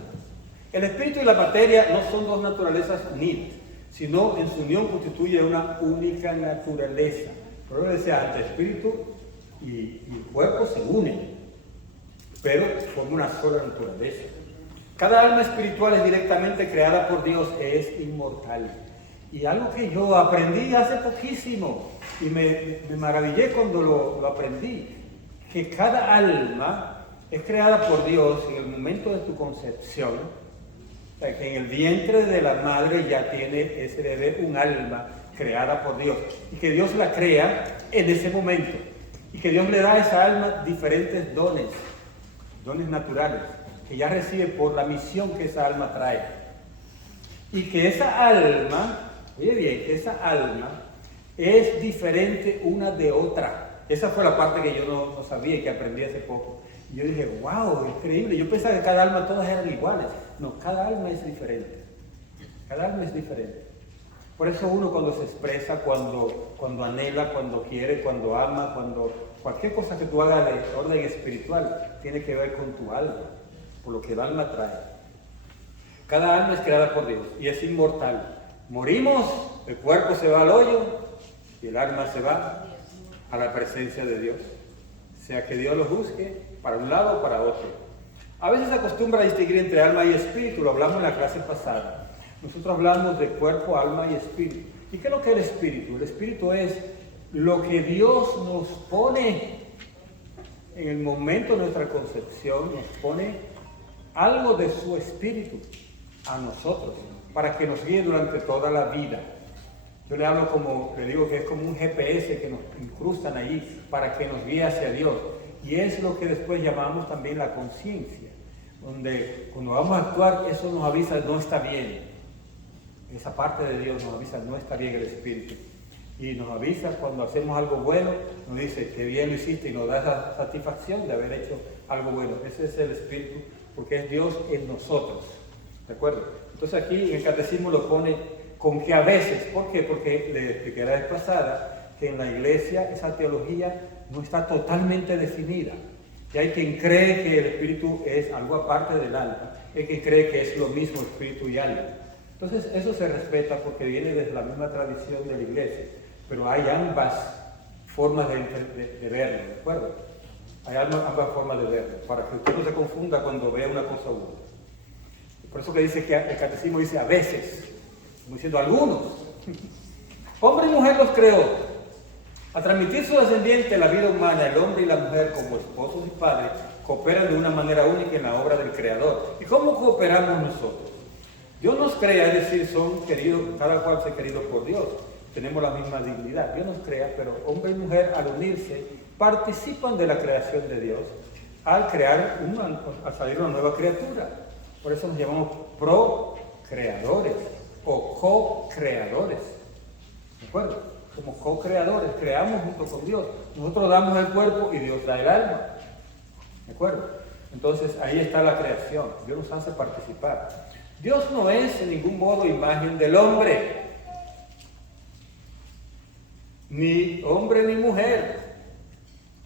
El espíritu y la materia no son dos naturalezas unidas, sino en su unión constituye una única naturaleza. Por eso decía antes, espíritu y cuerpo se unen, pero forman una sola naturaleza. Cada alma espiritual es directamente creada por Dios, es inmortal. Y algo que yo aprendí hace poquísimo, y me maravillé cuando lo aprendí, que cada alma es creada por Dios en el momento de tu concepción, o sea, que en el vientre de la madre ya tiene ese bebé un alma creada por Dios, y que Dios la crea en ese momento, y que Dios le da a esa alma diferentes dones naturales, que ya recibe por la misión que esa alma trae. Y que esa alma, oye bien, que esa alma es diferente una de otra. Esa fue la parte que yo no sabía y que aprendí hace poco. Y yo dije, wow, increíble. Yo pensaba que cada alma todas eran iguales. No, cada alma es diferente. Cada alma es diferente. Por eso uno cuando se expresa, cuando anhela, cuando quiere, cuando ama, cualquier cosa que tú hagas de orden espiritual, tiene que ver con tu alma, por lo que el alma trae. Cada alma es creada por Dios y es inmortal. Morimos, el cuerpo se va al hoyo y el alma se va a la presencia de Dios. O sea que Dios lo juzgue para un lado o para otro. A veces se acostumbra a distinguir entre alma y espíritu, lo hablamos en la clase pasada. Nosotros hablamos de cuerpo, alma y espíritu. ¿Y qué es lo que es el espíritu? El espíritu es lo que Dios nos pone en el momento de nuestra concepción, nos pone algo de su espíritu a nosotros, para que nos guíe durante toda la vida. Yo le hablo como, le digo que es como un GPS que nos incrustan allí para que nos guíe hacia Dios. Y es lo que después llamamos también la conciencia, donde cuando vamos a actuar, eso nos avisa, no está bien. Esa parte de Dios nos avisa, no está bien el espíritu. Y nos avisa cuando hacemos algo bueno, nos dice que bien lo hiciste y nos da esa satisfacción de haber hecho algo bueno. Ese es el espíritu, porque es Dios en nosotros. ¿De acuerdo? Entonces aquí en el catecismo lo pone con que a veces, ¿por qué? Porque le expliqué la vez pasada que en la iglesia esa teología no está totalmente definida. Y hay quien cree que el espíritu es algo aparte del alma, hay quien cree que es lo mismo espíritu y alma. Entonces eso se respeta porque viene desde la misma tradición de la iglesia, pero hay ambas formas de verlo, ¿de acuerdo? Hay ambas formas de verlo, para que usted no se confunda cuando vea una cosa u otra. Por eso que dice que el catecismo dice a veces, como diciendo algunos. Hombre y mujer los creó. A transmitir su descendiente la vida humana, el hombre y la mujer como esposos y padres cooperan de una manera única en la obra del Creador. ¿Y cómo cooperamos nosotros? Dios nos crea, es decir, son queridos, cada cual es querido por Dios. Tenemos la misma dignidad. Dios nos crea, pero hombre y mujer al unirse participan de la creación de Dios al crear al salir una nueva criatura. Por eso nos llamamos procreadores o co-creadores. ¿De acuerdo? Como co-creadores, creamos junto con Dios. Nosotros damos el cuerpo y Dios da el alma. ¿De acuerdo? Entonces ahí está la creación. Dios nos hace participar. Dios no es en ningún modo imagen del hombre. Ni hombre ni mujer.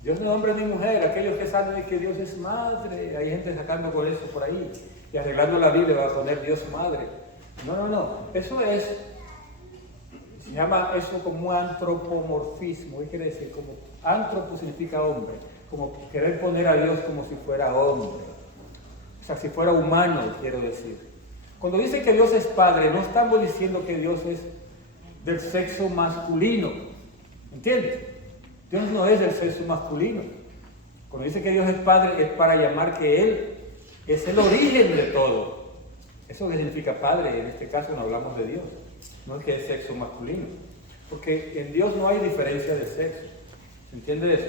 Dios no es hombre ni mujer. Aquellos que saben de que Dios es madre. Hay gente sacando con eso por ahí. Y arreglando la Biblia va a poner Dios madre. No. Eso es, se llama eso como antropomorfismo. ¿Qué quiere decir? Como antropo significa hombre. Como querer poner a Dios como si fuera hombre. O sea, si fuera humano, quiero decir. Cuando dice que Dios es padre, no estamos diciendo que Dios es del sexo masculino. ¿Entiendes? Dios no es del sexo masculino. Cuando dice que Dios es padre, es para llamar que Él es el origen de todo. Eso que significa padre, en este caso no hablamos de Dios. No es que es sexo masculino. Porque en Dios no hay diferencia de sexo. ¿Se entiende eso?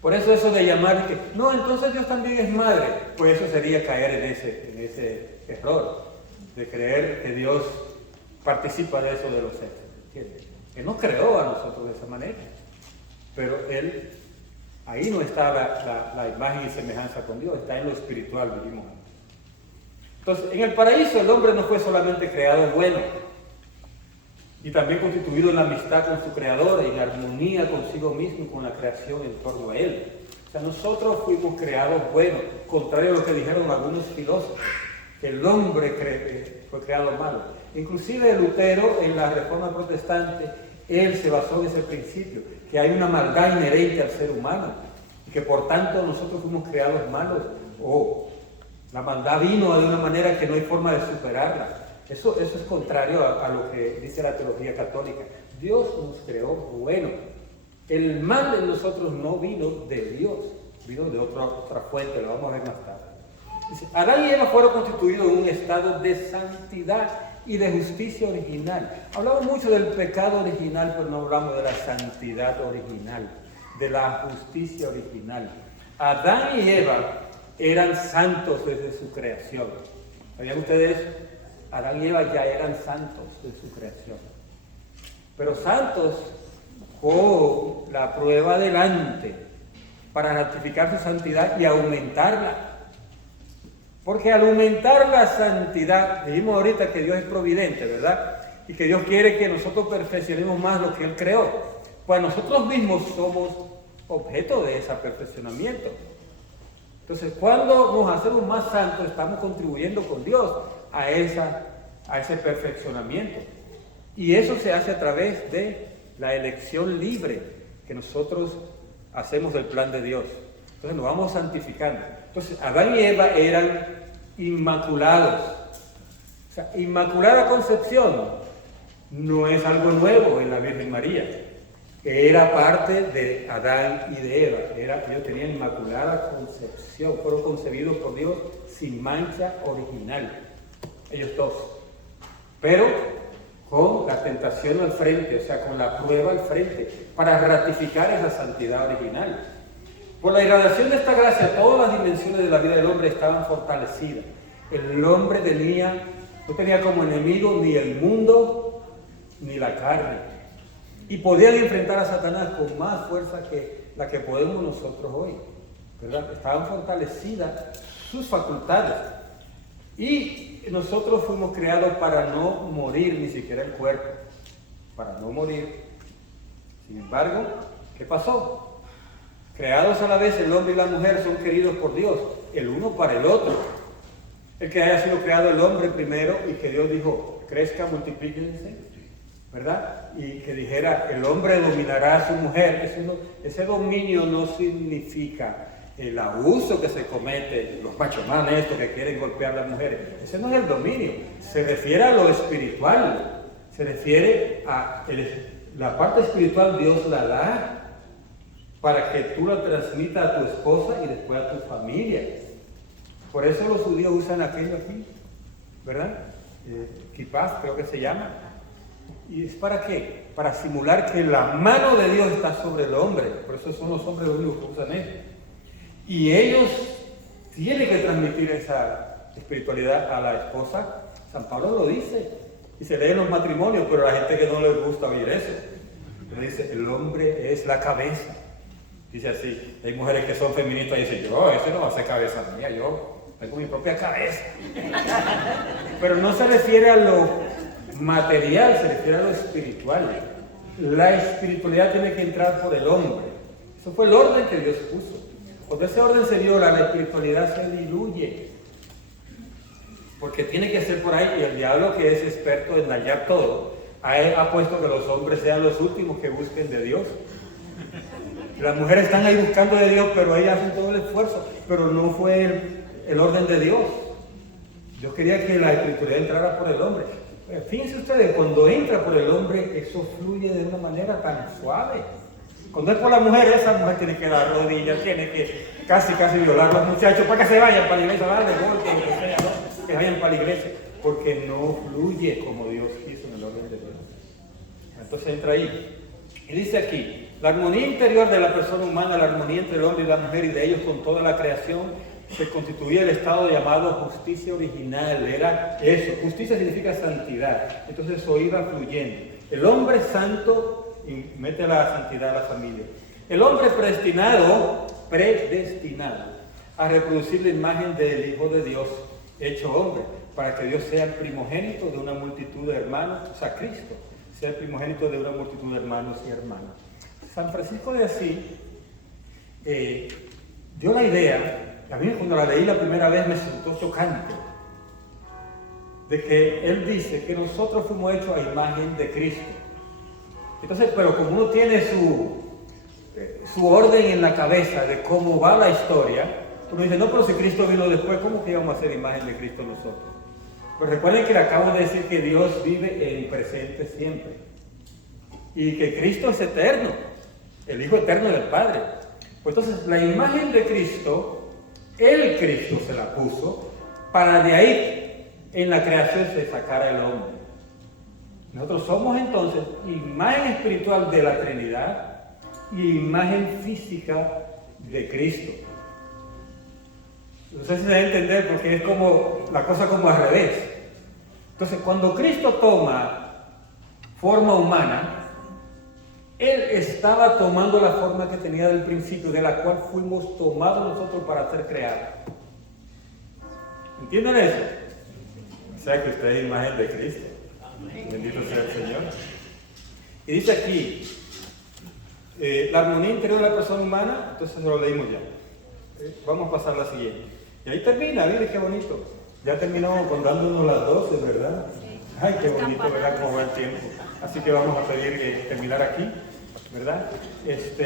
Por eso de llamar que, no, entonces Dios también es madre. Pues eso sería caer en ese error. De creer que Dios participa de eso de los sexos. ¿Entiendes? Él nos creó a nosotros de esa manera. Pero Él, ahí no está la imagen y semejanza con Dios, está en lo espiritual, vivimos. Entonces, en el paraíso el hombre no fue solamente creado bueno, y también constituido en la amistad con su Creador, en armonía consigo mismo y con la creación en torno a Él. O sea, nosotros fuimos creados buenos, contrario a lo que dijeron algunos filósofos, que el hombre fue creado malo. Inclusive Lutero, en la Reforma Protestante, él se basó en ese principio, que hay una maldad inherente al ser humano, y que por tanto nosotros fuimos creados malos, o la maldad vino de una manera que no hay forma de superarla. Eso es contrario a lo que dice la teología católica. Dios nos creó bueno. El mal en nosotros no vino de Dios, vino de otra fuente, lo vamos a ver más tarde. Dice, Adán y Eva fueron constituidos en un estado de santidad y de justicia original. Hablamos mucho del pecado original, pero no hablamos de la santidad original, de la justicia original. Adán y Eva eran santos desde su creación. ¿Sabían ustedes? Adán y Eva ya eran santos de su creación. Pero santos con la prueba delante para ratificar su santidad y aumentarla. Porque al aumentar la santidad, dijimos ahorita que Dios es providente, ¿verdad? Y que Dios quiere que nosotros perfeccionemos más lo que Él creó. Pues nosotros mismos somos objeto de ese perfeccionamiento. Entonces, cuando nos hacemos más santos, estamos contribuyendo con Dios a ese perfeccionamiento. Y eso se hace a través de la elección libre que nosotros hacemos del plan de Dios. Entonces nos vamos santificando. Entonces, Adán y Eva eran inmaculados. O sea, inmaculada concepción no es algo nuevo en la Virgen María. Era parte de Adán y de Eva. Ellos tenían inmaculada concepción. Fueron concebidos por Dios sin mancha original. Ellos dos. Pero con la tentación al frente, o sea, con la prueba al frente, para ratificar esa santidad original. Por la irradiación de esta gracia, todas las dimensiones de la vida del hombre estaban fortalecidas. El hombre no tenía como enemigo ni el mundo ni la carne. Y podían enfrentar a Satanás con más fuerza que la que podemos nosotros hoy, ¿verdad? Estaban fortalecidas sus facultades. Y nosotros fuimos creados para no morir, ni siquiera el cuerpo, para no morir. Sin embargo, ¿qué pasó? Creados a la vez, el hombre y la mujer son queridos por Dios, el uno para el otro. El que haya sido creado el hombre primero y que Dios dijo, crezca, multiplíquense, ¿verdad? Y que dijera, el hombre dominará a su mujer. Ese dominio no significa el abuso que se comete, los machomanes estos que quieren golpear a las mujeres. Ese no es el dominio, se refiere a lo espiritual, se refiere a la parte espiritual. Dios la da para que tú la transmitas a tu esposa y después a tu familia. Por eso los judíos usan aquello aquí, ¿verdad? Kippah, creo que se llama. ¿Y es para qué? Para simular que la mano de Dios está sobre el hombre. Por eso son los hombres los únicos que usan eso. Y ellos tienen que transmitir esa espiritualidad a la esposa. San Pablo lo dice. Y se lee en los matrimonios, pero a la gente que no les gusta oír eso. Le dice, el hombre es la cabeza. Dice así. Hay mujeres que son feministas y dicen, ese no va a ser cabeza mía, yo tengo mi propia cabeza. Pero no se refiere a lo material, se refiere a lo espiritual. La espiritualidad tiene que entrar por el hombre. Eso fue el orden que Dios puso. Cuando ese orden se viola, la espiritualidad se diluye. Porque tiene que ser por ahí, y el diablo, que es experto en dañar todo, ha puesto que los hombres sean los últimos que busquen de Dios. Las mujeres están ahí buscando de Dios, pero ellas hacen todo el esfuerzo. Pero no fue el orden de Dios. Dios quería que la espiritualidad entrara por el hombre. Fíjense ustedes, cuando entra por el hombre, eso fluye de una manera tan suave. Cuando es por la mujer, esa mujer tiene que dar rodillas, tiene que casi violar a los muchachos para que se vayan para la iglesia, darle golpes, lo que sea, ¿no? Que vayan para la iglesia, porque no fluye como Dios quiso en el orden de Dios. Entonces entra ahí. Y dice aquí, la armonía interior de la persona humana, la armonía entre el hombre y la mujer y de ellos con toda la creación, se constituía el estado llamado justicia original. Era eso, justicia significa santidad. Entonces eso iba fluyendo. El hombre santo y mete la santidad a la familia. El hombre predestinado a reproducir la imagen del Hijo de Dios hecho hombre, para que Dios sea el primogénito de una multitud de hermanos, o sea, Cristo sea el primogénito de una multitud de hermanos y hermanas. San Francisco de Asís dio la idea, a mí cuando la leí la primera vez me resultó chocante, de que él dice que nosotros fuimos hechos a imagen de Cristo. Entonces, pero como uno tiene su orden en la cabeza de cómo va la historia, uno dice, no, pero si Cristo vino después, ¿cómo que íbamos a hacer imagen de Cristo nosotros? Pero recuerden que le acabo de decir que Dios vive en presente siempre. Y que Cristo es eterno, el Hijo eterno del Padre. Pues entonces, la imagen de Cristo, el Cristo se la puso, para de ahí, en la creación, se sacara el hombre. Nosotros somos entonces imagen espiritual de la Trinidad y imagen física de Cristo. No sé si se debe entender porque es como la cosa como al revés. Entonces, cuando Cristo toma forma humana, Él estaba tomando la forma que tenía del principio, de la cual fuimos tomados nosotros para ser creados. ¿Entienden eso? O sea que usted es imagen de Cristo. Bendito sea el Señor. Y dice aquí, la armonía interior de la persona humana, entonces lo leímos ya. Vamos a pasar a la siguiente. Y ahí termina, miren qué bonito. Ya terminó dándonos las 12, ¿verdad? Ay, qué bonito, ¿verdad? Cómo va el tiempo. Así que vamos a pedir terminar aquí, ¿verdad?